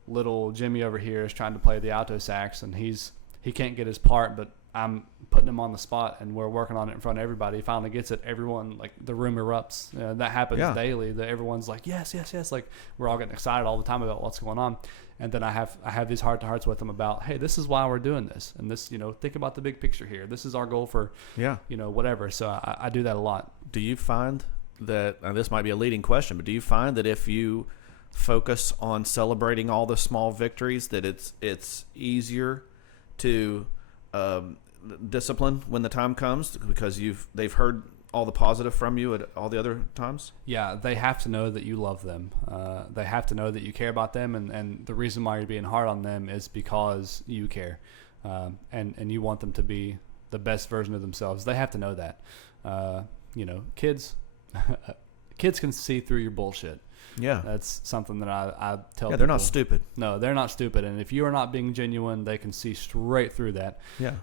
Little Jimmy over here is trying to play the alto sax, and he can't get his part, but I'm putting him on the spot, and we're working on it in front of everybody. He finally gets it. Everyone, like, the room erupts. That happens daily. That everyone's like, yes, yes, yes. Like, we're all getting excited all the time about what's going on. And then I have these heart to hearts with them about, hey, this is why we're doing this, and this, think about the big picture here. This is our goal for, whatever. So I do that a lot. Do you find that, and this might be a leading question, but do you find that if you focus on celebrating all the small victories, that it's easier to discipline when the time comes because they've heard all the positive from you at all the other times? Yeah, they have to know that you love them. They have to know that you care about them, and the reason why you're being hard on them is because you care, and you want them to be the best version of themselves. They have to know that. Kids can see through your bullshit. Yeah, that's something that I tell people. Yeah, they're not stupid. No, they're not stupid. And if you are not being genuine, they can see straight through that. Yeah.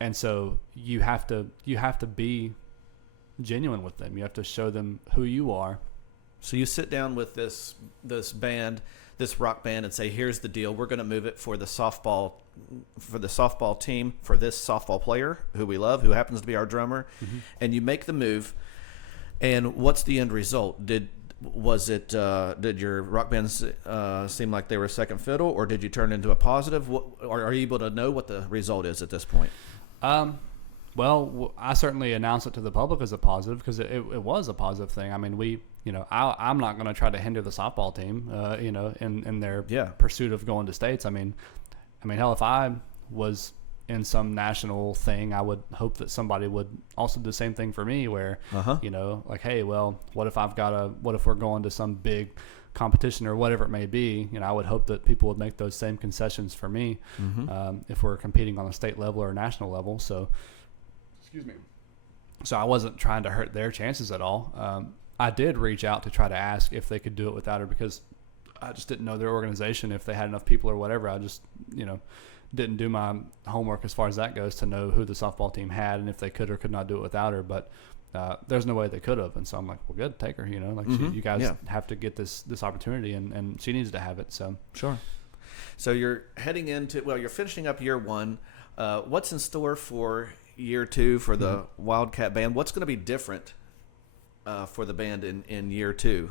And so you have to be genuine with them. You have to show them who you are. So you sit down with this band this rock band and say, here's the deal, we're going to move it for the softball team, for this softball player who we love, who happens to be our drummer, and you make the move, and what's the end result? Did your rock bands seem like they were second fiddle, or did you turn into a positive? Are you able to know what the result is at this point? Well, I certainly announced it to the public as a positive because it was a positive thing. I mean, I'm not going to try to hinder the softball team, in their pursuit of going to states. I mean, hell, if I was in some national thing, I would hope that somebody would also do the same thing for me where, like, hey, well, what if we're going to some big competition or whatever it may be, I would hope that people would make those same concessions for me, if we're competing on a state level or a national level. So, excuse me. So I wasn't trying to hurt their chances at all. I did reach out to try to ask if they could do it without her because I just didn't know their organization, if they had enough people or whatever. I just, didn't do my homework as far as that goes to know who the softball team had and if they could or could not do it without her. But there's no way they could have. And so I'm like, well, good, take her, you guys have to get this opportunity and she needs to have it. So sure. So you're heading into, you're finishing up year one. What's in store for year two for the Wildcat band? What's going to be different for the band in year two?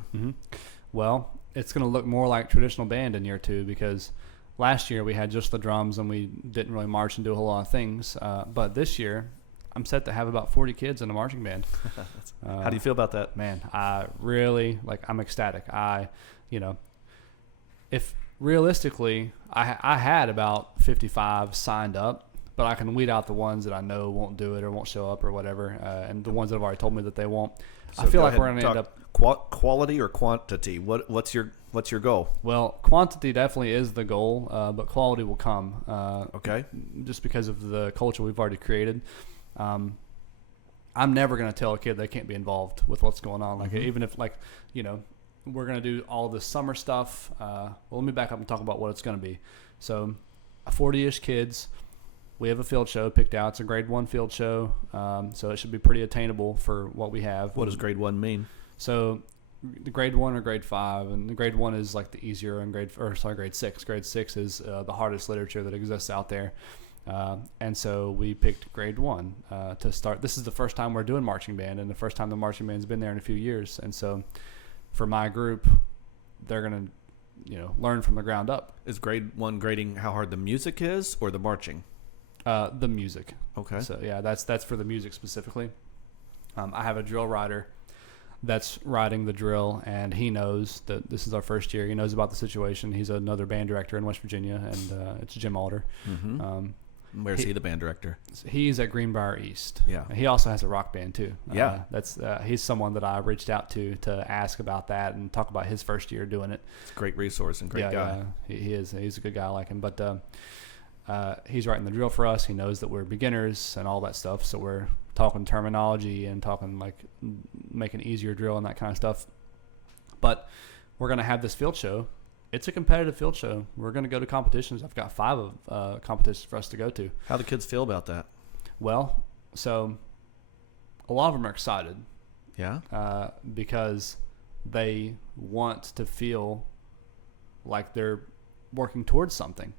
Well, it's going to look more like traditional band in year two because last year we had just the drums and we didn't really march and do a whole lot of things. But this year I'm set to have about 40 kids in a marching band. How do you feel about that? Man, I really, I'm ecstatic. If realistically I had about 55 signed up, but I can weed out the ones that I know won't do it or won't show up or whatever, and the ones that have already told me that they won't. So I feel like we're going to end up quality or quantity. What's your goal? Well, quantity definitely is the goal, but quality will come. Okay. Just because of the culture we've already created. I'm never going to tell a kid they can't be involved with what's going on. Even if we're going to do all this summer stuff. Let me back up and talk about what it's going to be. So 40-ish kids. We have a field show picked out. It's a grade 1 field show. So it should be pretty attainable for what we have. What does grade 1 mean? So the grade 1 or grade 5, and the grade 1 is like the easier, and grade 6. Grade 6 is the hardest literature that exists out there. And so we picked grade 1 to start. This is the first time we're doing marching band, and the first time the marching band's been there in a few years. And so for my group, they're going to learn from the ground up. Is grade 1 grading how hard the music is or the marching? The music. Okay. So yeah, that's for the music specifically. I have a drill rider that's riding the drill, and he knows that this is our first year. He knows about the situation. He's another band director in West Virginia, and it's Jim Alder. Where's he the band director? He's at Greenbrier East. Yeah. He also has a rock band too. Yeah. He's someone that I reached out to ask about that and talk about his first year doing it. It's a great resource and great guy. Yeah, he is. He's a good guy. I like him. But he's writing the drill for us. He knows that we're beginners and all that stuff. So we're talking terminology and talking making easier drill and that kind of stuff. But we're going to have this field show. It's a competitive field show. We're going to go to competitions. I've got 5 of competitions for us to go to. How do the kids feel about that? Well, so a lot of them are excited. Yeah. Because they want to feel like they're working towards something,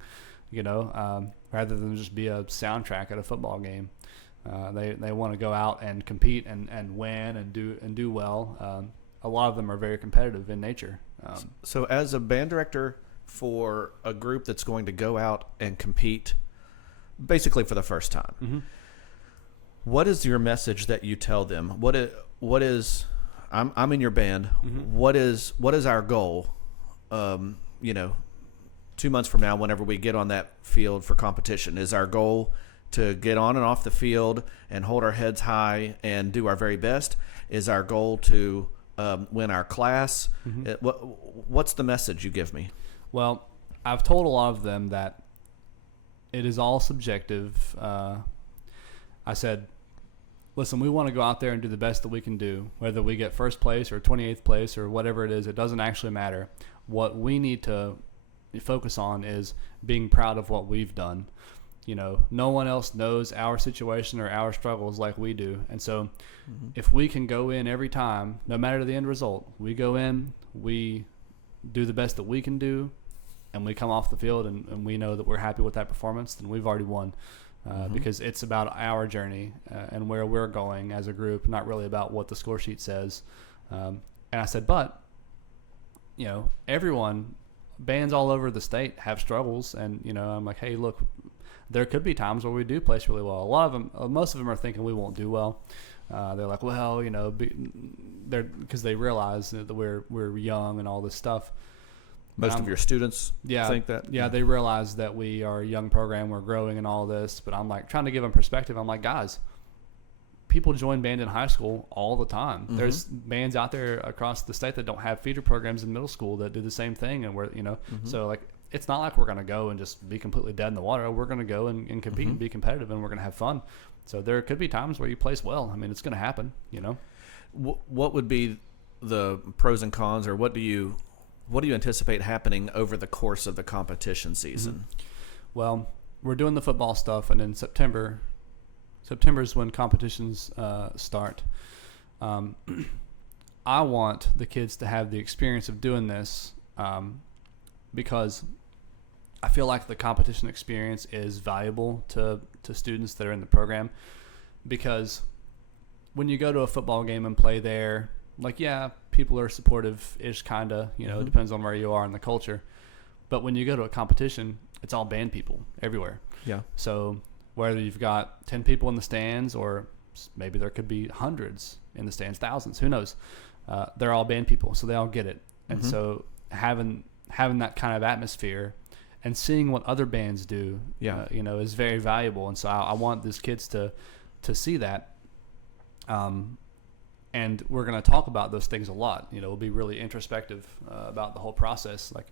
rather than just be a soundtrack at a football game. They want to go out and compete and win and do well. A lot of them are very competitive in nature. So as a band director for a group that's going to go out and compete basically for the first time, what is your message that you tell them? What is I'm in your band. What is our goal? 2 months from now, whenever we get on that field for competition, is our goal to get on and off the field and hold our heads high and do our very best? Is our goal to win our class? What's the message you give me? Well, I've told a lot of them that it is all subjective. I said, listen, we want to go out there and do the best that we can do. Whether we get first place or 28th place or whatever it is, it doesn't actually matter. What we need to focus on is being proud of what we've done. No one else knows our situation or our struggles like we do. And so if we can go in every time, no matter the end result, we go in, we do the best that we can do, and we come off the field and we know that we're happy with that performance, then we've already won. Because it's about our journey and where we're going as a group, not really about what the score sheet says. And I said, but, you know, bands all over the state have struggles. And, you know, I'm like, hey, look, there could be times where we do place really well. Most of them are thinking we won't do well. They're like, well, you know, because they realize that we're young and all this stuff. Most of your students think that? Yeah, they realize that we are a young program, we're growing and all this, but I'm like trying to give them perspective. I'm like, guys, people join band in high school all the time. There's bands out there across the state that don't have feeder programs in middle school that do the same thing, and we're, you know, so like it's not like we're going to go and just be completely dead in the water. We're going to go and compete and be competitive, and we're going to have fun. So there could be times where you place well. I mean, it's going to happen, you know. What would be the pros and cons, or what do you anticipate happening over the course of the competition season? Well, we're doing the football stuff, and in September is when competitions start. I want the kids to have the experience of doing this because I feel like the competition experience is valuable to students that are in the program, because when you go to a football game and play there, like, yeah, people are supportive-ish, kind of, you know, it depends on where you are in the culture. But when you go to a competition, it's all band people everywhere. Yeah. So whether you've got 10 people in the stands, or maybe there could be hundreds in the stands, thousands, who knows? They're all band people, so they all get it. And so having that kind of atmosphere and seeing what other bands do, you know, is very valuable. And so I want these kids to see that. And we're going to talk about those things a lot. You know, we'll be really introspective about the whole process. Like,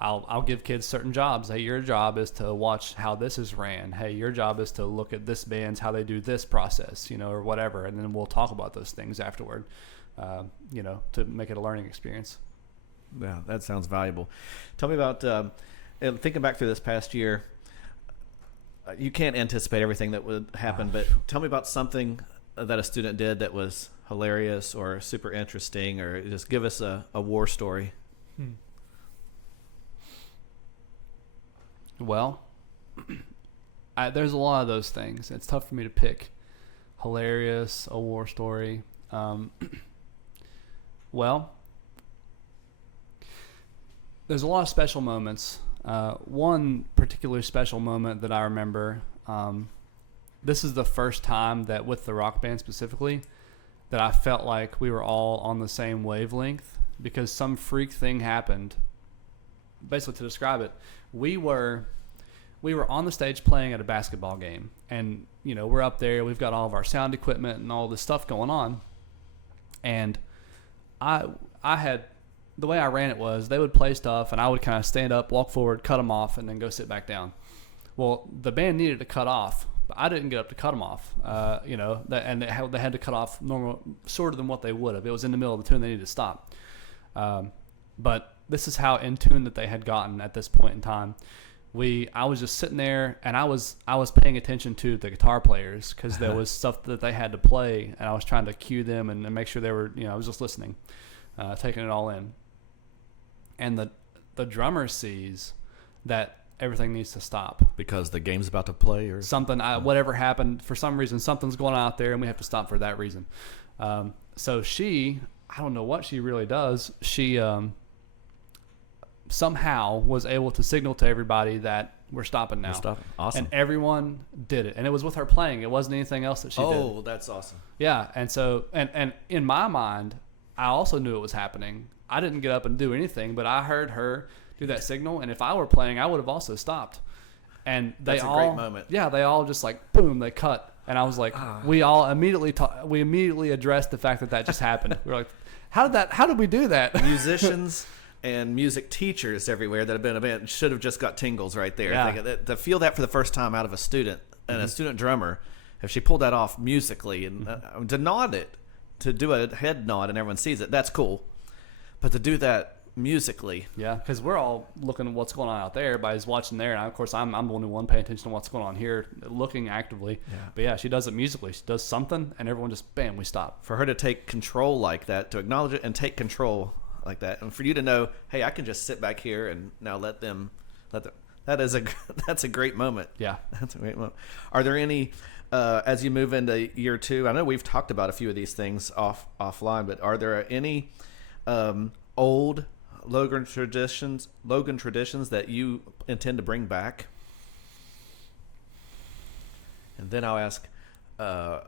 I'll give kids certain jobs. Hey, your job is to watch how this is ran. Hey, your job is to look at this band's how they do this process, you know, or whatever. And then we'll talk about those things afterward, you know, to make it a learning experience. Yeah, that sounds valuable. Tell me about thinking back through this past year. You can't anticipate everything that would happen, but tell me about something that a student did that was hilarious or super interesting, or just give us a war story. Well, there's a lot of those things. It's tough for me to pick hilarious, a war story. Well, there's a lot of special moments. One particularly special moment that I remember, this is the first time that with the rock band specifically that I felt like we were all on the same wavelength, because some freak thing happened. Basically, to describe it, we were on the stage playing at a basketball game, and you know, we're up there, we've got all of our sound equipment and all this stuff going on, and I had, the way I ran it was they would play stuff and I would kind of stand up, walk forward, cut them off, and then go sit back down. Well, the band needed to cut off, but I didn't get up to cut them off, you know, and they had to cut off normal, shorter than what they would have. It was in the middle of the tune, they needed to stop. But this is how in tune that they had gotten at this point in time. I was just sitting there, and I was paying attention to the guitar players, because there was stuff that they had to play, and I was trying to cue them and make sure they were, you know, I was just listening, taking it all in. And the drummer sees that everything needs to stop because the game's about to play, or something. Whatever happened, for some reason, something's going on out there, and we have to stop for that reason. So she, I don't know what she really does. She somehow was able to signal to everybody that we're stopping now. We're stopping. Awesome. And everyone did it, and it was with her playing. It wasn't anything else that she did. Oh, that's awesome. Yeah, and so and in my mind, I also knew it was happening. I didn't get up and do anything, but I heard her do that signal, and if I were playing, I would have also stopped. And that's a great moment. Yeah, they all just like boom, they cut, and I was like, we all immediately addressed the fact that just happened. We were like, how did we do that? Musicians and music teachers everywhere that have been in a band should have just got tingles right there. Yeah. To feel that for the first time out of a student and a student drummer, if she pulled that off musically and to nod it, to do a head nod and everyone sees it, that's cool. But to do that musically, yeah, because we're all looking at what's going on out there. Everybody's watching there, and of course I'm the only one paying attention to what's going on here, looking actively. Yeah. But yeah, she does it musically. She does something, and everyone just bam, we stop. For her to take control like that, to acknowledge it and take control like that, and for you to know, hey, I can just sit back here and now let them. That's a great moment. Yeah, that's a great moment. Are there any as you move into year 2? I know we've talked about a few of these things offline, but are there any old Logan traditions that you intend to bring back? And then I'll ask, tell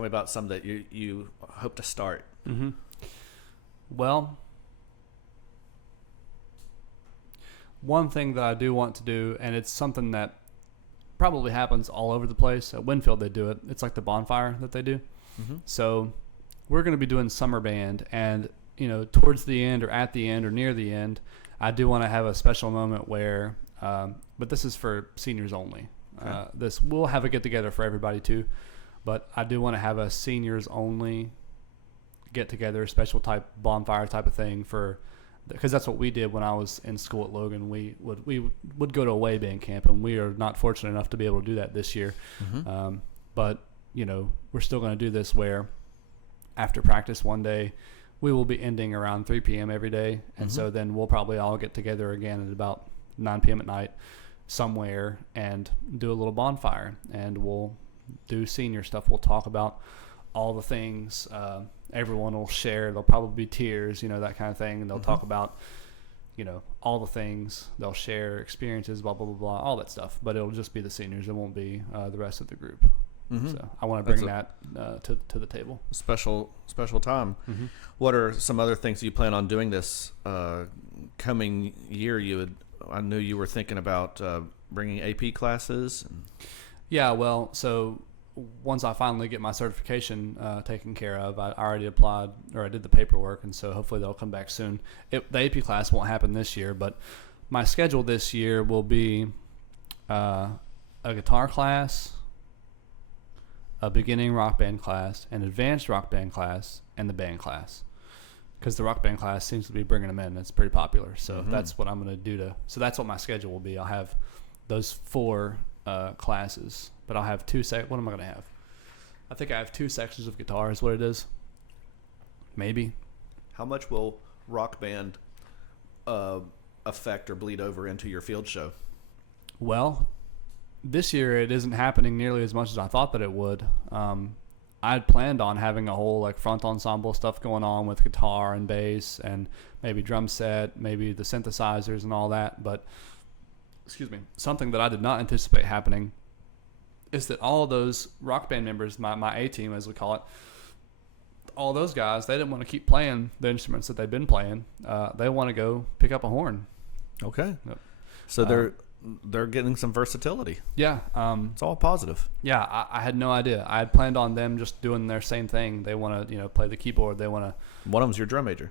me about some that you hope to start. Mm-hmm. Well, one thing that I do want to do, and it's something that probably happens all over the place. At Winfield, they do it. It's like the bonfire that they do. Mm-hmm. So we're going to be doing summer band, and towards the end or at the end or near the end, I do want to have a special moment where, but this is for seniors only. Okay. We'll have a get together for everybody too, but I do want to have a seniors only get together, special type bonfire type of thing because that's what we did when I was in school at Logan. We would go to away band camp, and we are not fortunate enough to be able to do that this year. Mm-hmm. But we're still going to do this where after practice one day, we will be ending around 3 p.m. every day, and mm-hmm. so then we'll probably all get together again at about 9 p.m. at night somewhere and do a little bonfire, and we'll do senior stuff. We'll talk about all the things. Everyone will share. There'll probably be tears, that kind of thing. And they'll mm-hmm. talk about, all the things. They'll share experiences, blah, blah, blah, blah, all that stuff. But it'll just be the seniors. It won't be the rest of the group. Mm-hmm. So I want to bring that to the table. Special time. Mm-hmm. What are some other things you plan on doing this coming year? I knew you were thinking about bringing AP classes. Yeah, well, so once I finally get my certification taken care of, I already applied, or I did the paperwork, and so hopefully they'll come back soon. The AP class won't happen this year, but my schedule this year will be a guitar class, a beginning rock band class, an advanced rock band class, and the band class. Because the rock band class seems to be bringing them in. It's pretty popular, so mm-hmm. that's what I'm going to do so that's what my schedule will be. I'll have those 4 classes, but I'll have 2 what am I going to have? I think I have 2 sections of guitar is what it is. Maybe. How much will rock band affect or bleed over into your field show? Well, this year it isn't happening nearly as much as I thought that it would. I had planned on having a whole front ensemble stuff going on with guitar and bass and maybe drum set, maybe the synthesizers and all that, but something that I did not anticipate happening is that all of those rock band members, my A team as we call it, all those guys, they didn't want to keep playing the instruments that they've been playing. They want to go pick up a horn. Okay. Yep. So they're getting some versatility. Yeah. It's all positive. Yeah, I had no idea. I had planned on them just doing their same thing. They want to, play the keyboard. They want to. One of them's your drum major.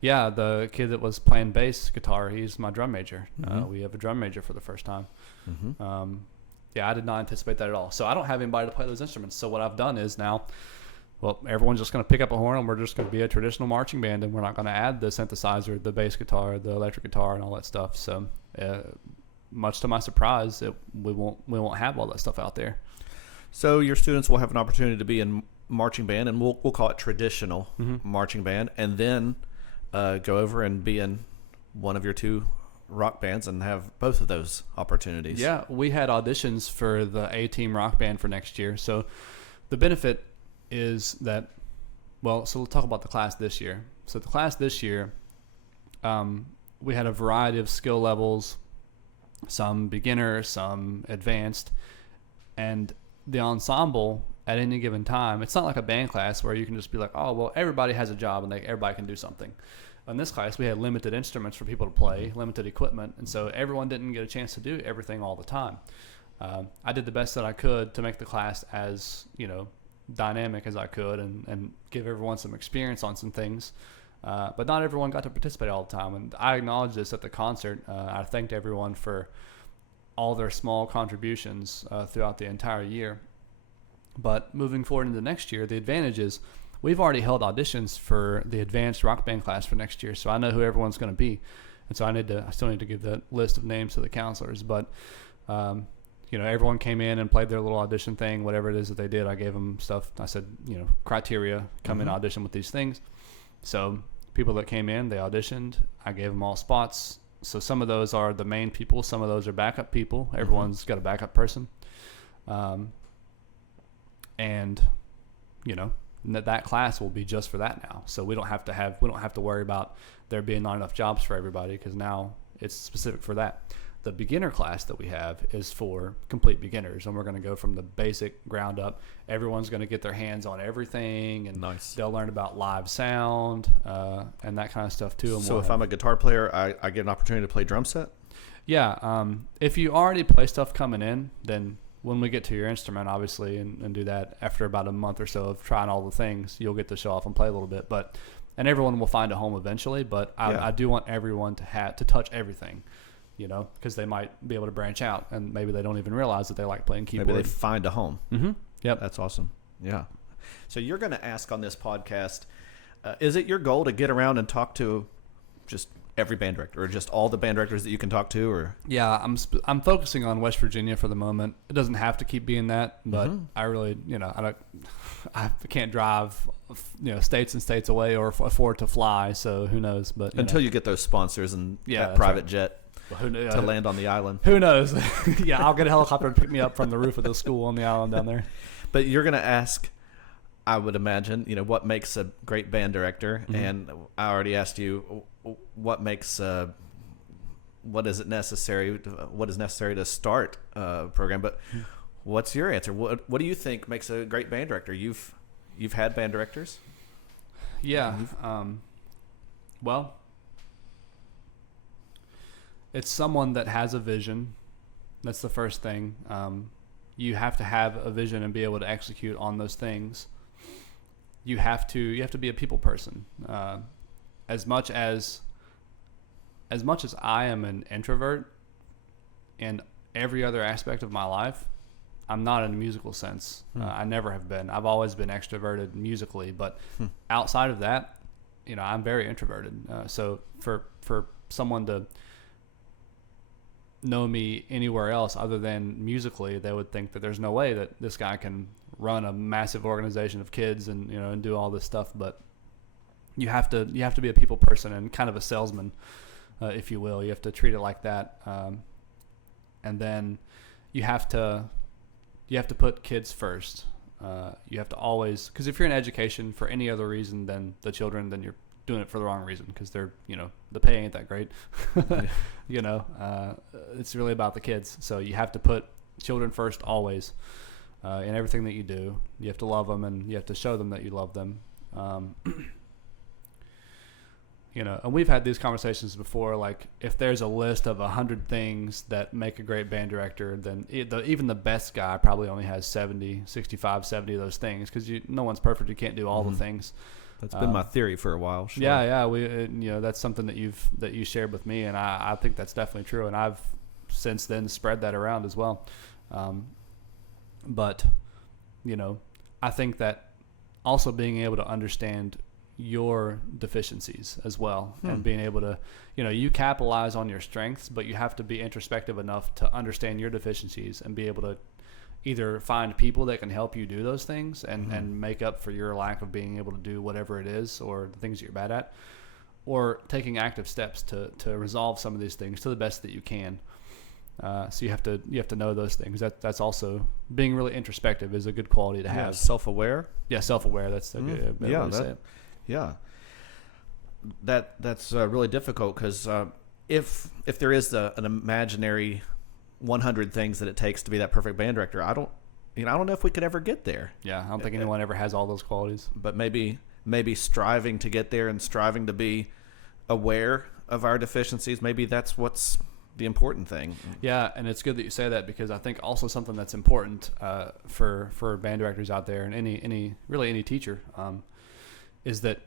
Yeah, the kid that was playing bass guitar, he's my drum major. Mm-hmm. We have a drum major for the first time. Mm-hmm. Yeah, I did not anticipate that at all. So I don't have anybody to play those instruments. So what I've done is now, everyone's just going to pick up a horn, and we're just going to be a traditional marching band, and we're not going to add the synthesizer, the bass guitar, the electric guitar, and all that stuff. So much to my surprise, we won't have all that stuff out there. So your students will have an opportunity to be in marching band, and we'll call it traditional mm-hmm. marching band, and then go over and be in one of your 2 rock bands and have both of those opportunities. Yeah, we had auditions for the A-team rock band for next year. So the benefit is that, so we'll talk about the class this year. So the class this year, we had a variety of skill levels, some beginner, some advanced, and the ensemble at any given time, it's not like a band class where you can just be like, everybody has a job and everybody can do something. In this class, we had limited instruments for people to play, limited equipment, and so everyone didn't get a chance to do everything all the time. I did the best that I could to make the class as, dynamic as I could and give everyone some experience on some things. But not everyone got to participate all the time, and I acknowledge this at the concert. I thanked everyone for all their small contributions throughout the entire year. But moving forward into next year, the advantage is we've already held auditions for the advanced rock band class for next year, so I know who everyone's going to be. And so I still need to give that list of names to the counselors. But, everyone came in and played their little audition thing, whatever it is that they did. I gave them stuff. I said, criteria, come mm-hmm. in audition with these things. So people that came in, they auditioned. I gave them all spots. So some of those are the main people. Some of those are backup people. Everyone's got a backup person. And, you know, that class will be just for that now. So we don't have to worry about there being not enough jobs for everybody, because now it's specific for that. The beginner class that we have is for complete beginners, and we're going to go from the basic ground up. Everyone's going to get their hands on everything, and they'll learn about live sound and that kind of stuff too. And so if I'm a guitar player, I get an opportunity to play drum set? Yeah. If you already play stuff coming in, then when we get to your instrument, obviously, and do that after about a month or so of trying all the things, you'll get to show off and play a little bit. And everyone will find a home eventually, but I do want everyone to touch everything. You know, because they might be able to branch out, and maybe they don't even realize that they like playing keyboard. Maybe they find a home. Mm-hmm. Yep. That's awesome. Yeah. So you're going to ask on this podcast, is it your goal to get around and talk to just every band director, or just all the band directors that you can talk to? Or yeah, I'm focusing on West Virginia for the moment. It doesn't have to keep being that, but I really, I can't drive, states and states away or afford to fly. So who knows? But until you get those sponsors and that private jet. To land on the island. Who knows? Yeah, I'll get a helicopter to pick me up from the roof of the school on the island down there. But you're going to ask, I would imagine, what makes a great band director? And I already asked you, what is necessary to start a program? But what's your answer? What do you think makes a great band director? You've had band directors? Yeah. Well, it's someone that has a vision. That's the first thing. You have to have a vision and be able to execute on those things. You have to be a people person. As much as I am an introvert in every other aspect of my life, I'm not in a musical sense. I never have been. I've always been extroverted musically, but outside of that, I'm very introverted. So for someone to know me anywhere else other than musically, they would think that there's no way that this guy can run a massive organization of kids and and do all this stuff. But you have to be a people person and kind of a salesman, if you will. You have to treat it like that, and then you have to put kids first. You have to always, because if you're in education for any other reason than the children, then you're doing it for the wrong reason, because they're the pay ain't that great. It's really about the kids. So you have to put children first always, in everything that you do. You have to love them, and you have to show them that you love them. And we've had these conversations before, like if there's a list of 100 things that make a great band director, then even the best guy probably only has 65, 70 of those things, because no one's perfect. You can't do all the things. That's been my theory for a while. Sure. Yeah. That's something that you shared with me, and I think that's definitely true. And I've since then spread that around as well. But I think that also being able to understand your deficiencies as well, and being able to, you capitalize on your strengths, but you have to be introspective enough to understand your deficiencies and be able to either find people that can help you do those things and make up for your lack of being able to do whatever it is, or the things that you're bad at, or taking active steps to resolve some of these things to the best that you can. So you have to know those things. That's also being really introspective is a good quality to have. Self-aware. Yeah, self-aware. That's a good way to say it. Yeah. That's really difficult, because if there is an imaginary 100 things that it takes to be that perfect band director, I don't know if we could ever get there. Yeah, I don't think anyone ever has all those qualities. But maybe striving to get there and striving to be aware of our deficiencies, maybe that's what's the important thing. Yeah, and it's good that you say that, because I think also something that's important for band directors out there, and any teacher, is that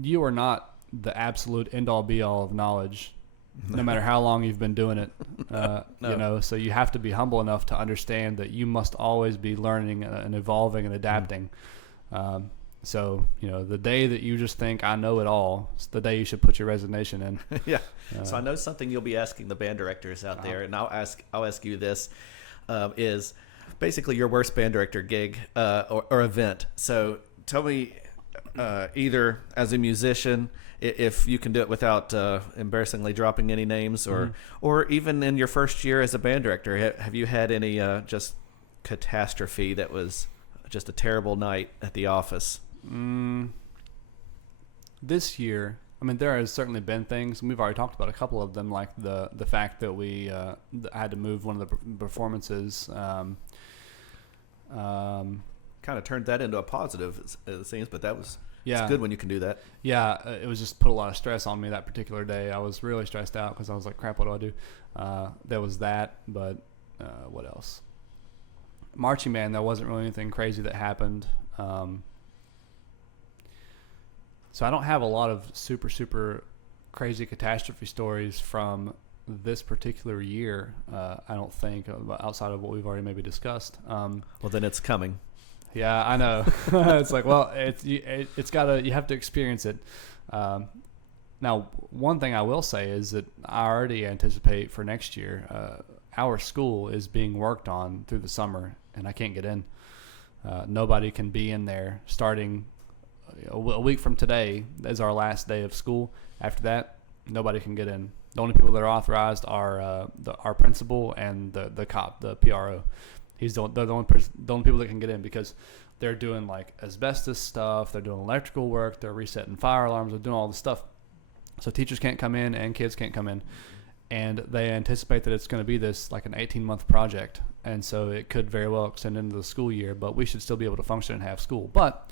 you are not the absolute end-all be-all of knowledge, no matter how long you've been doing it. No. So you have to be humble enough to understand that you must always be learning and evolving and adapting. So, the day that you just think I know it all, it's the day you should put your resignation in. Yeah. So I know something you'll be asking the band directors out there, and I'll ask you this, is basically your worst band director gig or event. So tell me, either as a musician, if you can do it without embarrassingly dropping any names, or even in your first year as a band director, have you had any just catastrophe that was just a terrible night at the office? This year, I mean, there has certainly been things, and we've already talked about a couple of them, like the fact that we had to move one of the performances. Kind of turned that into a positive, it seems, but that was Yeah. it's good when you can do that. Yeah, it was just put a lot of stress on me that particular day. I was really stressed out because I was like, crap, what do I do? There was that, but what else? Marching band, there wasn't really anything crazy that happened. So I don't have a lot of super, super crazy catastrophe stories from this particular year, I don't think, outside of what we've already maybe discussed. Well, then it's coming. Yeah, I know. It's like, well, it's gotta, you have to experience it. Now, one thing I will say is that I already anticipate for next year, our school is being worked on through the summer, and I can't get in. Nobody can be in there starting a week from today is our last day of school. After that, nobody can get in. The only people that are authorized are our principal and the cop, the PRO. They're the only people that can get in because they're doing like asbestos stuff, they're doing electrical work, they're resetting fire alarms, they're doing all this stuff. So teachers can't come in and kids can't come in. And they anticipate that it's going to be this like an 18-month project. And so it could very well extend into the school year, but we should still be able to function and have school. But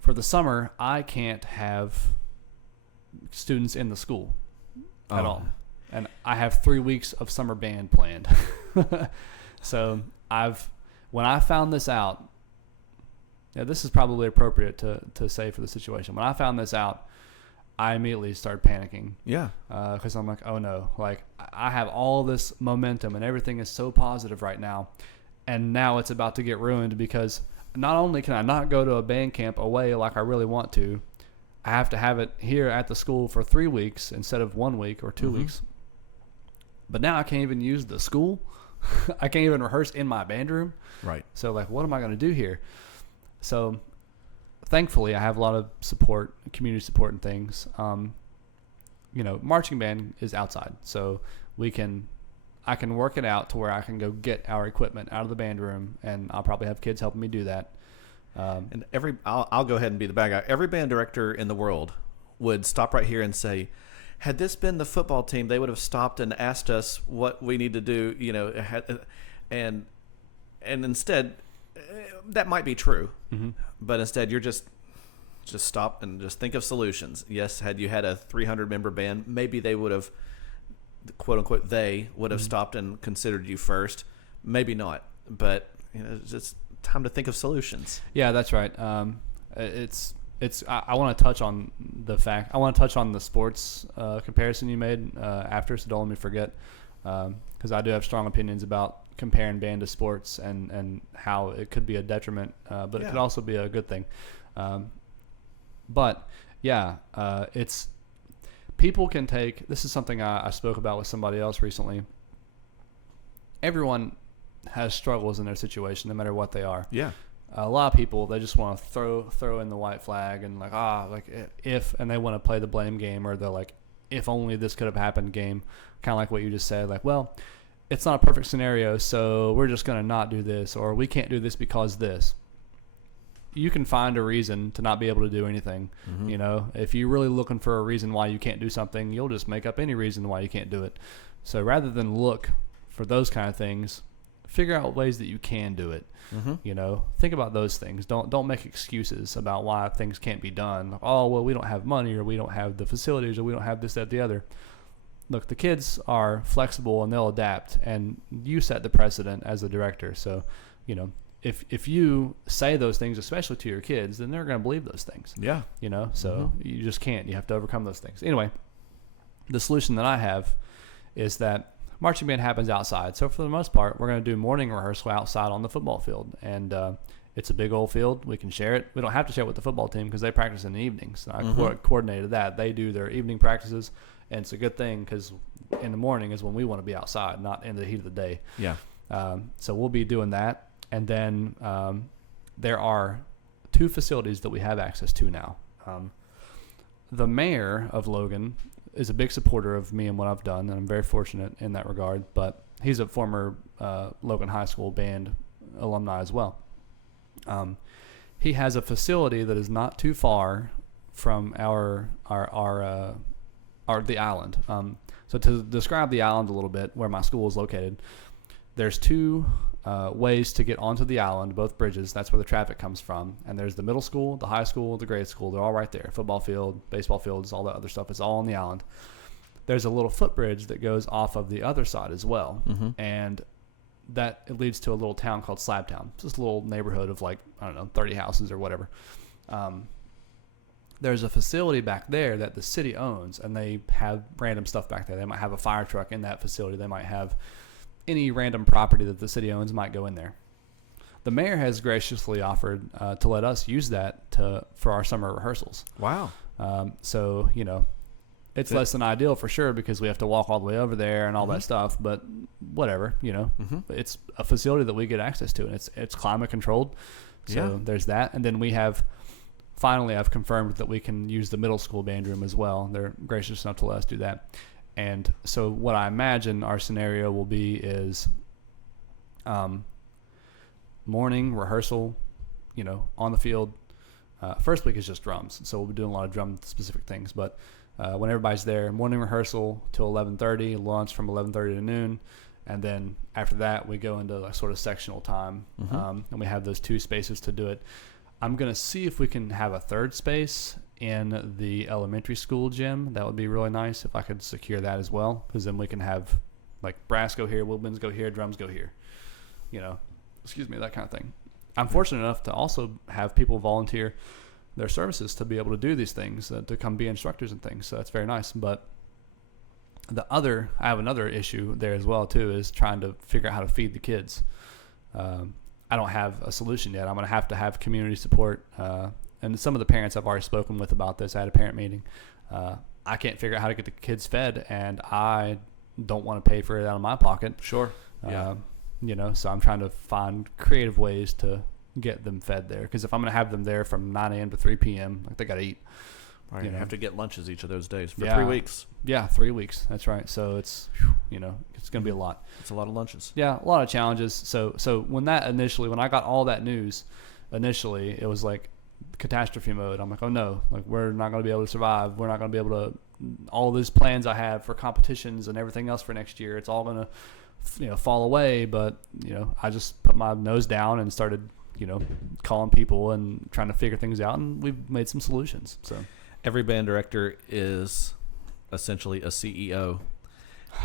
for the summer, I can't have students in the school at all. And I have 3 weeks of summer band planned. So when I found this out, this is probably appropriate to say for the situation. When I found this out, I immediately started panicking. Yeah. Because I'm like, oh no, like I have all this momentum and everything is so positive right now. And now it's about to get ruined because not only can I not go to a band camp away like I really want to, I have to have it here at the school for 3 weeks instead of 1 week or 2 weeks. But now I can't even use the school. I can't even rehearse in my band room. Right. So like, what am I going to do here? So thankfully I have a lot of support, community support and things. Marching band is outside. So I can work it out to where I can go get our equipment out of the band room, and I'll probably have kids helping me do that. And I'll go ahead and be the bad guy. Every band director in the world would stop right here and say, had this been the football team, they would have stopped and asked us what we need to do, and instead, that might be true, but instead you're just stop and just think of solutions. Yes, had you had a 300-member band, maybe they would have, quote unquote, they would have stopped and considered you first. Maybe not, but it's just time to think of solutions. Yeah, that's right. I want to touch on the sports comparison you made after, so don't let me forget, because I do have strong opinions about comparing band to sports and how it could be a detriment, but it could also be a good thing. It's people can take, this is something I spoke about with somebody else recently. Everyone has struggles in their situation, no matter what they are. Yeah. A lot of people, they just want to throw in the white flag and and they want to play the blame game, or the like, if only this could have happened game, kind of like what you just said, like, well, it's not a perfect scenario, so we're just going to not do this, or we can't do this because this. You can find a reason to not be able to do anything. If you're really looking for a reason why you can't do something, you'll just make up any reason why you can't do it. So rather than look for those kind of things, figure out ways that you can do it. Think about those things. Don't make excuses about why things can't be done. Like, oh, well, we don't have money, or we don't have the facilities, or we don't have this, that, the other. Look, the kids are flexible and they'll adapt, and you set the precedent as a director. So, if you say those things, especially to your kids, then they're going to believe those things. Yeah. So you just can't. You have to overcome those things. Anyway, the solution that I have is that marching band happens outside. So for the most part, we're going to do morning rehearsal outside on the football field. And it's a big old field. We can share it. We don't have to share it with the football team because they practice in the evenings. I coordinated that. They do their evening practices, and it's a good thing because in the morning is when we want to be outside, not in the heat of the day. Yeah. So we'll be doing that. And then there are two facilities that we have access to now. The mayor of Logan is a big supporter of me and what I've done, and I'm very fortunate in that regard. But he's a former Logan High School band alumni as well. He has a facility that is not too far from the island. So to describe the island a little bit, where my school is located, there's two ways to get onto the island, both bridges. That's where the traffic comes from. And there's the middle school, the high school, the grade school. They're all right there. Football field, baseball fields, all that other stuff. It's all on the island. There's a little footbridge that goes off of the other side as well. Mm-hmm. And that it leads to a little town called Slabtown. It's just a little neighborhood of 30 houses or whatever. There's a facility back there that the city owns, and they have random stuff back there. They might have a fire truck in that facility. They might have any random property that the city owns might go in there. The mayor has graciously offered to let us use that for our summer rehearsals. Wow. So, it's less than ideal for sure because we have to walk all the way over there and all that stuff, but whatever, it's a facility that we get access to, and it's climate controlled. So there's that. And then I've confirmed that we can use the middle school band room as well. They're gracious enough to let us do that. And so what I imagine our scenario will be is morning rehearsal, on the field. First week is just drums, so we'll be doing a lot of drum-specific things. But when everybody's there, morning rehearsal till 11:30, lunch from 11:30 to noon. And then after that, we go into sort of sectional time, and we have those two spaces to do it. I'm going to see if we can have a third space in the elementary school gym. That would be really nice if I could secure that as well, because then we can have brass go here, woodwinds go here, drums go here, that kind of thing. I'm fortunate enough to also have people volunteer their services to be able to do these things, to come be instructors and things. So that's very nice. But I have another issue there as well too, is trying to figure out how to feed the kids. I don't have a solution yet. I'm going to have community support. And some of the parents I've already spoken with about this. I had a parent meeting. I can't figure out how to get the kids fed, and I don't want to pay for it out of my pocket. Sure. Yeah. So I'm trying to find creative ways to get them fed there. Because if I'm going to have them there from 9 a.m. to 3 p.m., they got to eat. Right. You have to get lunches each of those days for 3 weeks. Yeah, 3 weeks. That's right. So it's going to be a lot. It's a lot of lunches. Yeah, a lot of challenges. So when I got all that news, initially it was like catastrophe mode. I'm like, oh no, we're not going to be able to survive. We're not going to be able to. All these plans I have for competitions and everything else for next year, it's all going to, fall away. But I just put my nose down and started, calling people and trying to figure things out, and we've made some solutions. So. Every band director is essentially a CEO,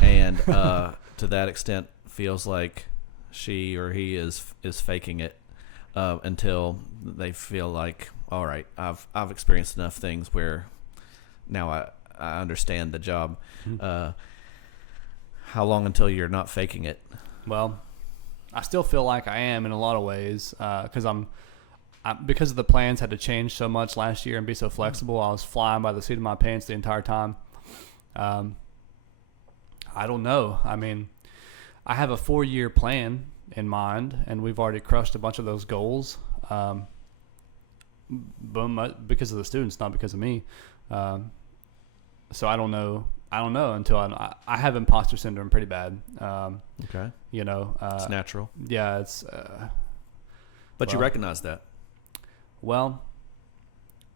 and to that extent feels like she or he is faking it until they feel like, all right, I've experienced enough things where now I understand the job. Mm-hmm. How long until you're not faking it? Well, I still feel like I am in a lot of ways because because of the plans had to change so much last year and be so flexible. I was flying by the seat of my pants the entire time. I don't know. I mean, I have a 4-year plan in mind, and we've already crushed a bunch of those goals. But because of the students, not because of me. So I don't know until I have imposter syndrome pretty bad. Okay. It's natural. Yeah, it's. But you recognize that. Well,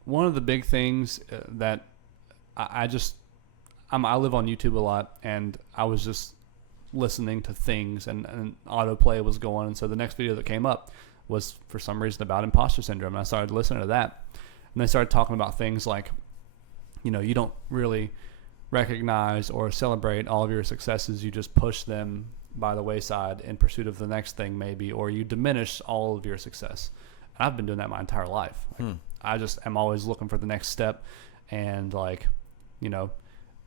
one of the big things that I live on YouTube a lot, and I was just listening to things, and autoplay was going, and so the next video that came up was for some reason about imposter syndrome, and I started listening to that, and they started talking about things like, you don't really recognize or celebrate all of your successes, you just push them by the wayside in pursuit of the next thing maybe, or you diminish all of your success. And I've been doing that my entire life. I just am always looking for the next step. And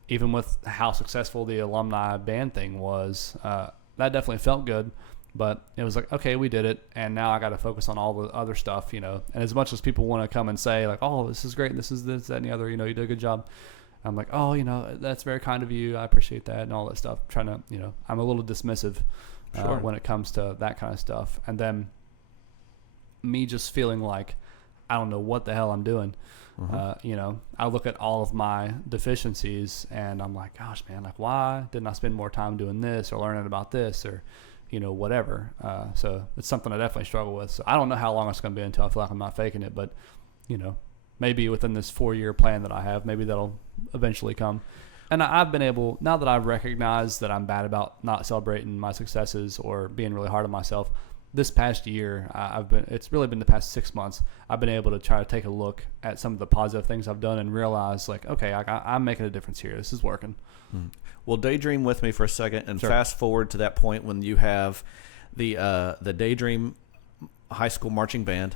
even with how successful the alumni band thing was, that definitely felt good. But it was like, okay, we did it. And now I got to focus on all the other stuff, And as much as people want to come and say oh, this is great, this is this, that, and the other, you did a good job. I'm like, oh, that's very kind of you. I appreciate that and all that stuff. Trying to, I'm a little dismissive when it comes to that kind of stuff. And then me just feeling like I don't know what the hell I'm doing. You know, I look at all of my deficiencies and I'm like, gosh, man, like, why didn't I spend more time doing this or learning about this or, you know, whatever. So it's something I definitely struggle with. So I don't know how long it's going to be until I feel like I'm not faking it, but, you know, maybe within this 4-year plan that I have, maybe that'll eventually come. And I've been able, now that I've recognized that I'm bad about not celebrating my successes or being really hard on myself, this past year, it's really been the past 6 months, I've been able to try to take a look at some of the positive things I've done and realize, like, okay, I'm making a difference here. This is working. Well, daydream with me for a second and Sure. fast forward to that point when you have the Daydream High School Marching Band.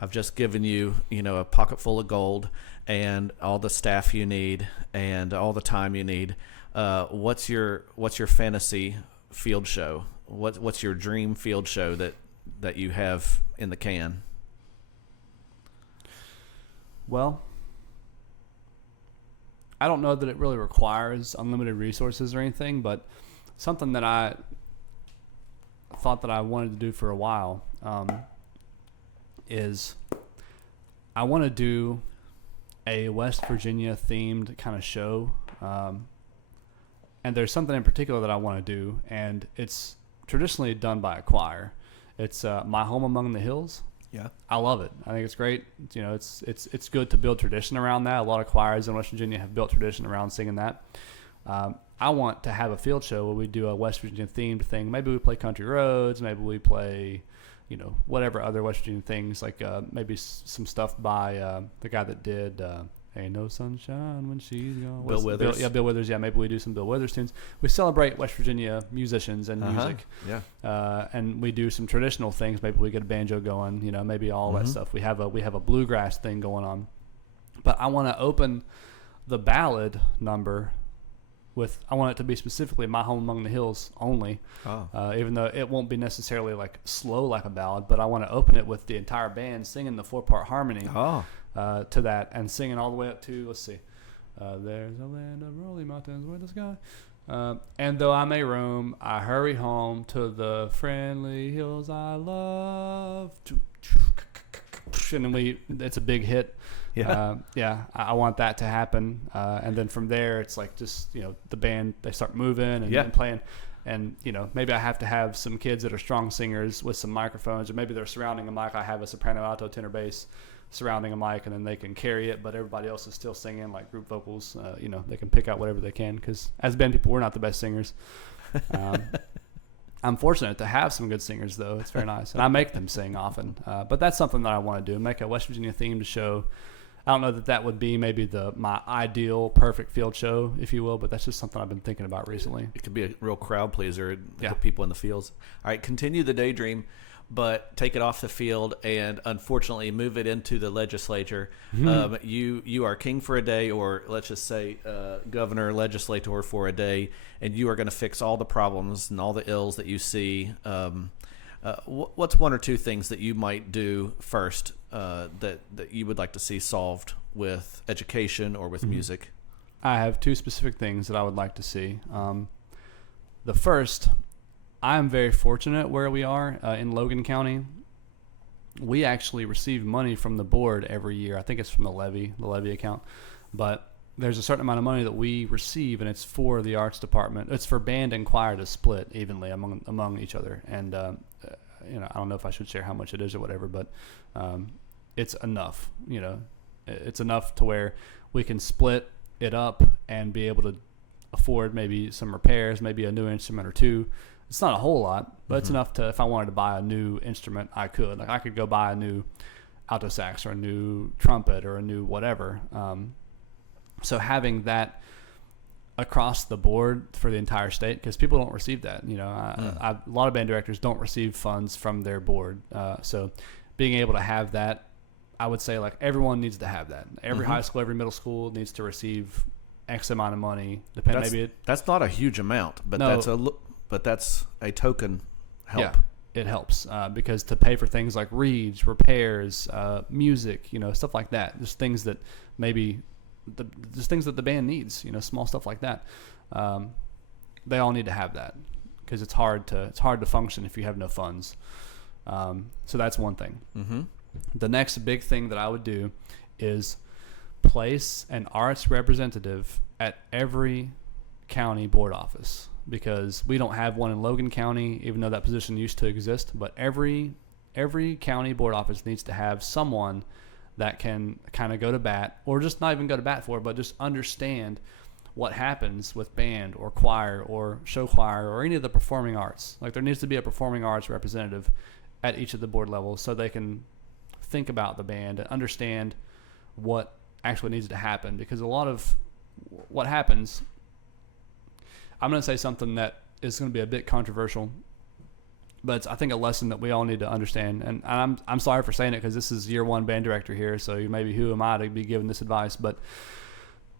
I've just given you, you know, a pocket full of gold and all the staff you need and all the time you need. What's your fantasy field show? What's your dream field show that you have in the can? Well, I don't know that it really requires unlimited resources or anything, but something that I thought that I wanted to do for a while is I want to do a West Virginia themed kind of show. And there's something in particular that I want to do, and it's traditionally done by a choir. It's My Home Among the Hills. Yeah, I love it. I think it's great. You know, it's good to build tradition around that. A lot of choirs in West Virginia have built tradition around singing that. I want to have a field show where we do a West Virginia themed thing. Maybe we play Country Roads. Maybe we play, you know, whatever other West Virginia things, like maybe some stuff by the guy that did Ain't No Sunshine When She's Gone. Bill Withers. Bill Withers. Yeah, maybe we do some Bill Withers tunes. We celebrate West Virginia musicians and music. Yeah. And we do some traditional things. Maybe we get a banjo going, you know, maybe all that stuff. We have a bluegrass thing going on. But I want to open the ballad number with, I want it to be specifically My Home Among the Hills only. Even though it won't be necessarily like slow like a ballad, but I want to open it with the entire band singing the 4-part harmony to that, and singing all the way up to, let's see, there's a land of rolling mountains where the sky, and though I may roam, I hurry home to the friendly hills I love. And then it's a big hit. I want that to happen, and then from there it's like, just, you know, the band, they start moving and playing, and, you know, maybe I have to have some kids that are strong singers with some microphones, or maybe they're surrounding a mic. I have a soprano, alto, tenor, bass surrounding a mic, and then they can carry it, but everybody else is still singing like group vocals. You know, they can pick out whatever they can, because as band people, we're not the best singers. I'm fortunate to have some good singers, though. It's very nice, and I make them sing often. But that's something that I want to do, make a West Virginia themed show. I don't know that would be maybe my ideal perfect field show, if you will, but that's just something I've been thinking about recently. It could be a real crowd pleaser. Put people in the fields. All right, continue the daydream, but take it off the field and unfortunately move it into the legislature. You are king for a day, or let's just say governor, legislator for a day, and you are going to fix all the problems and all the ills that you see. What's one or two things that you might do first that you would like to see solved with education or with music? I have two specific things that I would like to see. The first, I'm very fortunate where we are in Logan County. We actually receive money from the board every year. I think it's from the levy account. But there's a certain amount of money that we receive, and it's for the arts department. It's for band and choir to split evenly among each other. And you know, I don't know if I should share how much it is or whatever, but it's enough. You know, it's enough to where we can split it up and be able to afford maybe some repairs, maybe a new instrument or two. It's not a whole lot, but it's enough to, if I wanted to buy a new instrument, I could. Like, I could go buy a new alto sax or a new trumpet or a new whatever. So having that across the board for the entire state, because people don't receive that. You know, a lot of band directors don't receive funds from their board. So being able to have that, I would say, like, everyone needs to have that. Every high school, every middle school needs to receive X amount of money. That's not a huge amount, but that's a token help. Yeah, it helps because to pay for things like reeds, repairs, music, you know, stuff like that. Just things that maybe just things that the band needs, you know, small stuff like that. They all need to have that, because it's hard to function if you have no funds. So that's one thing. The next big thing that I would do is place an arts representative at every county board office, because we don't have one in Logan County, even though that position used to exist. But every county board office needs to have someone that can kind of go to bat, or just not even go to bat for it, but just understand what happens with band or choir or show choir or any of the performing arts. Like, there needs to be a performing arts representative at each of the board levels, so they can think about the band and understand what actually needs to happen. Because a lot of what happens, I'm going to say something that is going to be a bit controversial, but it's, I think, a lesson that we all need to understand. And I'm sorry for saying it, because this is year one band director here, so maybe who am I to be giving this advice? But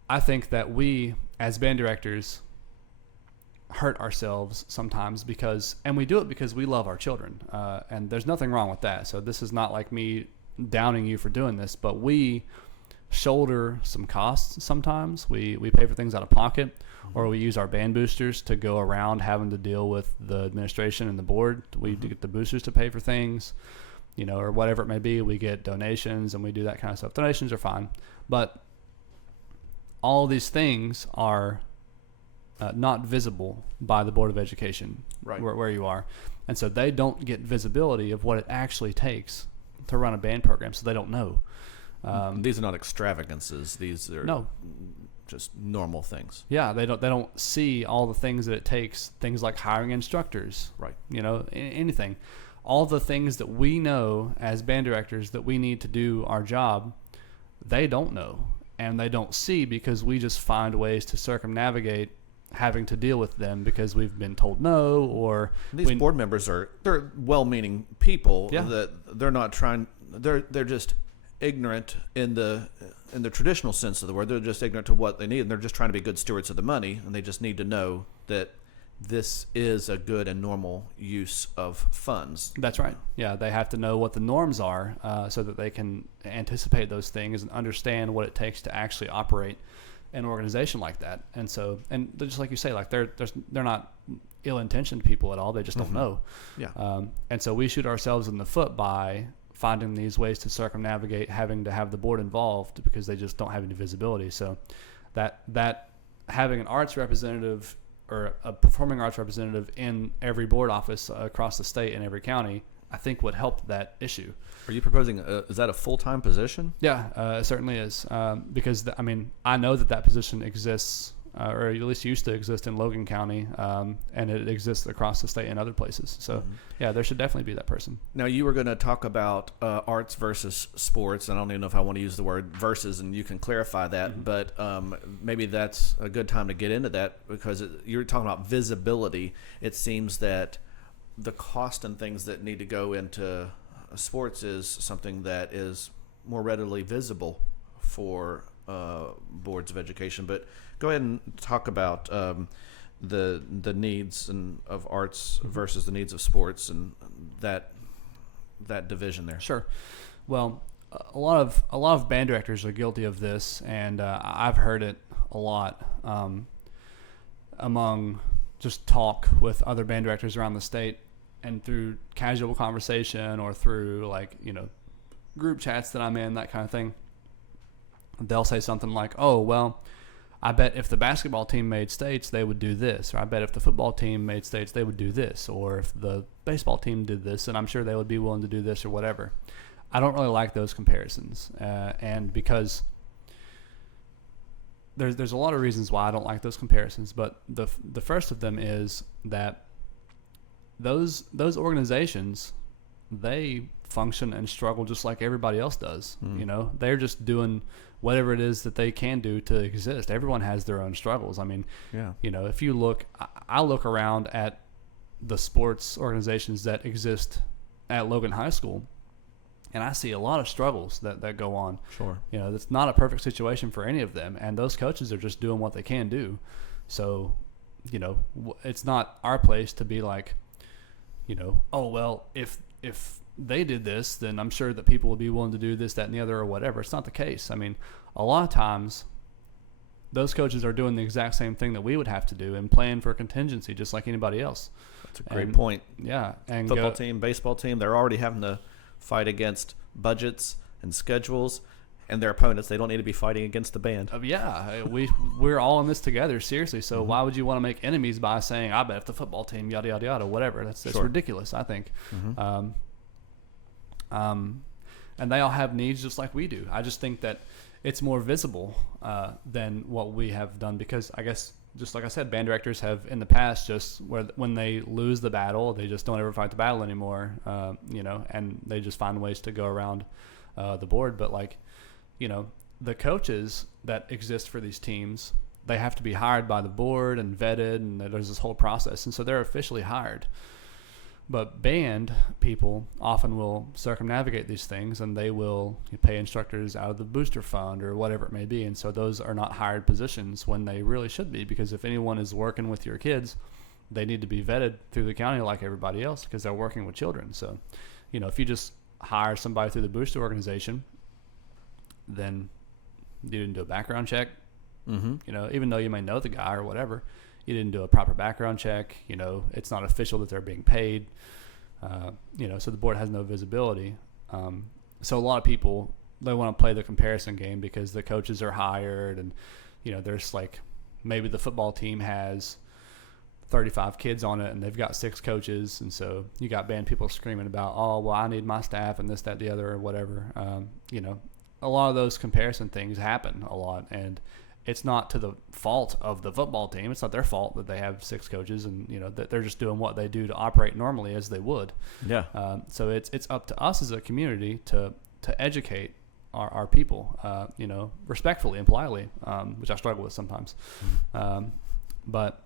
I think that we, as band directors, hurt ourselves sometimes and we do it because we love our children. And there's nothing wrong with that. So this is not like me downing you for doing this, but we shoulder some costs sometimes. We pay for things out of pocket, or we use our band boosters to go around having to deal with the administration and the board. We get the boosters to pay for things, or whatever it may be. We get donations and we do that kind of stuff. Donations are fine, but all these things are not visible by the Board of Education, right, where you are. And so they don't get visibility of what it actually takes to run a band program, so they don't know. These are not extravagances. These are just normal things. Yeah, they don't see all the things that it takes. Things like hiring instructors, right? Anything, all the things that we know as band directors that we need to do our job, they don't know, and they don't see, because we just find ways to circumnavigate having to deal with them because we've been told no. Or these board members they're well-meaning people. Yeah. That they're not trying. They're just ignorant in the traditional sense of the word. They're just ignorant to what they need, and they're just trying to be good stewards of the money, and they just need to know that this is a good and normal use of funds. That's right. Yeah, they have to know what the norms are, so that they can anticipate those things and understand what it takes to actually operate an organization like that. And so, and just like you say, like they're not ill-intentioned people at all. They just don't know. Yeah. And so we shoot ourselves in the foot by finding these ways to circumnavigate having to have the board involved, because they just don't have any visibility. So that having an arts representative or a performing arts representative in every board office across the state and every county, I think would help that issue. Are you proposing, is that a full-time position? Yeah, it certainly is. Because, I know that position exists, or at least used to exist in Logan County, and it exists across the state and other places. So, yeah, there should definitely be that person. Now, you were going to talk about arts versus sports. I don't even know if I want to use the word versus, and you can clarify that, but maybe that's a good time to get into that, because you're talking about visibility. It seems that the cost and things that need to go into sports is something that is more readily visible for boards of education. But go ahead and talk about the needs of arts versus the needs of sports, and that division there. Sure. Well, a lot of band directors are guilty of this, and I've heard it a lot among just talk with other band directors around the state, and through casual conversation, or through group chats that I'm in, that kind of thing. They'll say something like, "Oh, well, I bet if the basketball team made states, they would do this," or "I bet if the football team made states, they would do this," or "if the baseball team did this, and I'm sure they would be willing to do this," or whatever. I don't really like those comparisons, and because there's a lot of reasons why I don't like those comparisons, but the first of them is that those organizations, they function and struggle just like everybody else does. They're just doing whatever it is that they can do to exist. Everyone has their own struggles. If you look, I look around at the sports organizations that exist at Logan High School, and I see a lot of struggles that go on. Sure. It's not a perfect situation for any of them, and those coaches are just doing what they can do. So, it's not our place to be like, oh, well, if they did this, then I'm sure that people would be willing to do this, that, and the other, or whatever. It's not the case. A lot of times those coaches are doing the exact same thing that we would have to do and plan for contingency just like anybody else. That's a great point. Yeah. And football team, baseball team, they're already having to fight against budgets and schedules and their opponents. They don't need to be fighting against the band. We're all in this together, seriously. So why would you want to make enemies by saying, I bet if the football team, yada, yada, yada, whatever. That's ridiculous, I think. And they all have needs just like we do. I just think that it's more visible than what we have done, because I guess, just like I said, band directors have in the past just when they lose the battle, they just don't ever fight the battle anymore, and they just find ways to go around the board. But the coaches that exist for these teams, they have to be hired by the board and vetted, and there's this whole process, and so they're officially hired. But band people often will circumnavigate these things, and they will pay instructors out of the booster fund or whatever it may be. And so those are not hired positions when they really should be, because if anyone is working with your kids, they need to be vetted through the county like everybody else, because they're working with children. So, if you just hire somebody through the booster organization, then you didn't do a background check. Even though you may know the guy or whatever, you didn't do a proper background check. It's not official that they're being paid. So the board has no visibility. So a lot of people, they want to play the comparison game because the coaches are hired, and there's maybe the football team has 35 kids on it and they've got 6 coaches, and so you got band people screaming about, oh well, I need my staff and this, that, the other, or whatever. A lot of those comparison things happen a lot, and it's not to the fault of the football team. It's not their fault that they have 6 coaches, and that they're just doing what they do to operate normally as they would. Yeah. So it's up to us as a community to educate our people, respectfully and politely, which I struggle with sometimes. But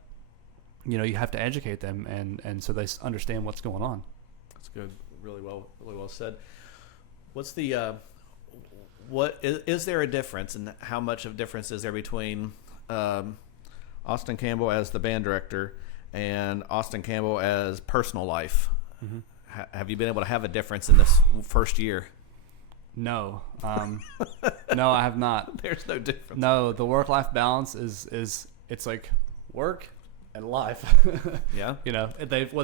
you have to educate them, and so they understand what's going on. That's good. Really well said. What's the what is there a difference, and how much of a difference is there between Austin Campbell as the band director and Austin Campbell as personal life? Have you been able to have a difference in this first year? No. No, I have not. There's no difference. No, the work-life balance is it's like work and life. Yeah. What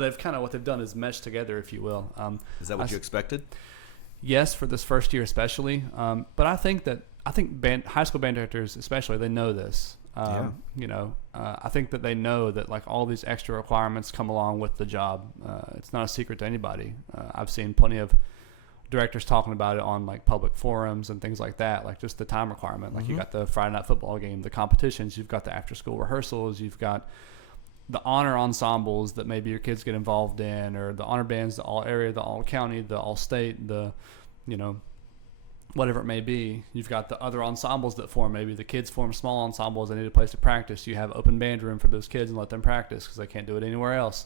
they've done is meshed together, if you will. Is that what you expected? Yes, for this first year especially. But I think high school band directors especially, they know this. I think that they know that all these extra requirements come along with the job. It's not a secret to anybody. I've seen plenty of directors talking about it on public forums and things like that, just the time requirement. You got the Friday night football game, the competitions, you've got the after school rehearsals, you've got the honor ensembles that maybe your kids get involved in, or the honor bands, the all area, the all county, the all state, the whatever it may be. You've got the other ensembles that form. Maybe the kids form small ensembles. They need a place to practice. You have open band room for those kids and let them practice because they can't do it anywhere else.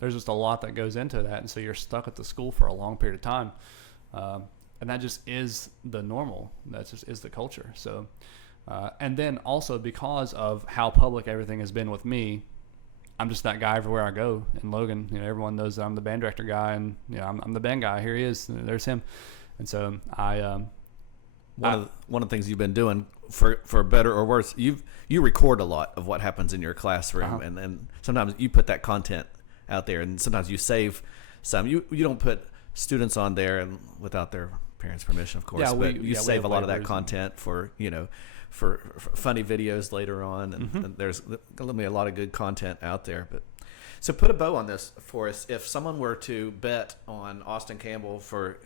There's just a lot that goes into that, and so you're stuck at the school for a long period of time, and that just is the normal. That just is the culture. So, and then also because of how public everything has been with me, I'm just that guy everywhere I go in Logan. Everyone knows that I'm the band director guy, and I'm the band guy. Here he is. There's him. And so one of the things you've been doing, for better or worse, you record a lot of what happens in your classroom, and sometimes you put that content out there, and sometimes you save some. You don't put students on there and without their parents' permission, of course. But you save a lot of that content for for funny videos later on, and there's going to be a lot of good content out there. But so put a bow on this for us. If someone were to bet on Austin Campbell for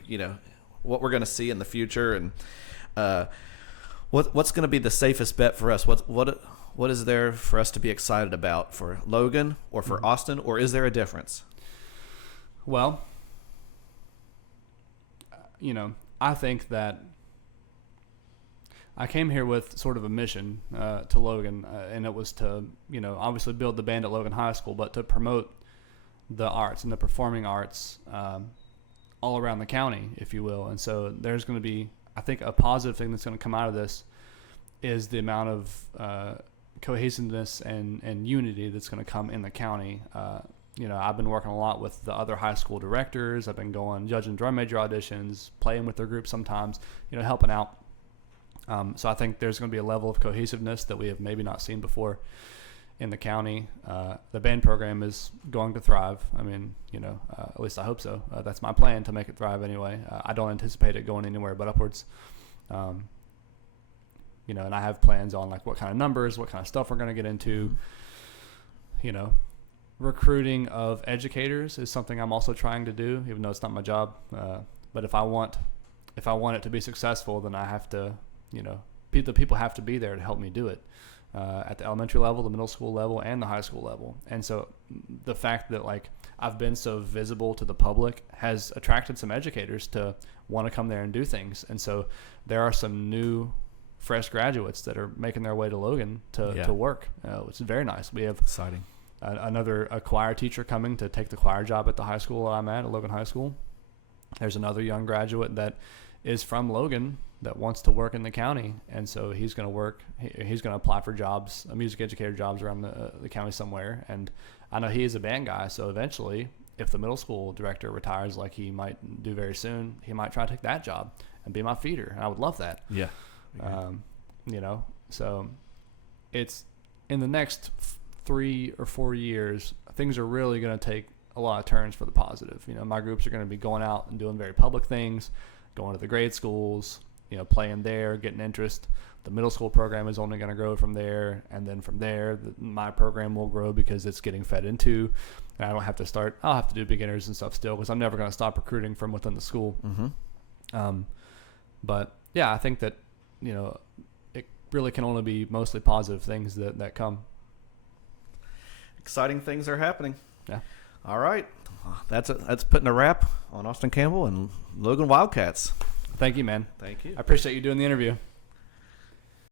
what we're going to see in the future, and what's going to be the safest bet for us? What is there for us to be excited about for Logan or for Austin, or is there a difference? Well, I think that I came here with sort of a mission to Logan, and it was to, obviously build the band at Logan High School, but to promote the arts and the performing arts all around the county, if you will. And so there's going to be, I think, a positive thing that's going to come out of this is the amount of cohesiveness and unity that's going to come in the county. I've been working a lot with the other high school directors. I've been going judging drum major auditions, playing with their group sometimes, helping out. So I think there's going to be a level of cohesiveness that we have maybe not seen before. in the county. The band program is going to thrive. I mean, at least I hope so. That's my plan, to make it thrive anyway. I don't anticipate it going anywhere but upwards. And I have plans on like what kind of numbers, what kind of stuff we're going to get into. Recruiting of educators is something I'm also trying to do, even though it's not my job. But if I want it to be successful, then I have to, the people have to be there to help me do it. At the elementary level, the middle school level, and the high school level. And so the fact that like I've been so visible to the public has attracted some educators to want to come there and do things. And so there are some new fresh graduates that are making their way to Logan to work, which is very nice. We have exciting. A choir teacher coming to take the choir job at the high school I'm at Logan High School. There's another young graduate that is from Logan that wants to work in the county, and so he's going to work. He's going to apply for jobs, music educator jobs around the county somewhere. And I know he is a band guy, so eventually, if the middle school director retires, like he might do very soon, he might try to take that job and be my feeder, and I would love that. Yeah. So it's in the next 3 or 4 years, things are really going to take a lot of turns for the positive. My groups are going to be going out and doing very public things, going to the grade schools, playing there, getting interest. The middle school program is only going to grow from there, and then from there, my program will grow because it's getting fed into. And I don't have to start. I'll have to do beginners and stuff still, because I'm never going to stop recruiting from within the school. Mm-hmm. But yeah, I think that it really can only be mostly positive things that come. Exciting things are happening. Yeah. All right. That's putting a wrap on Austin Campbell and Logan Wildcats. Thank you, man. Thank you. I appreciate you doing the interview.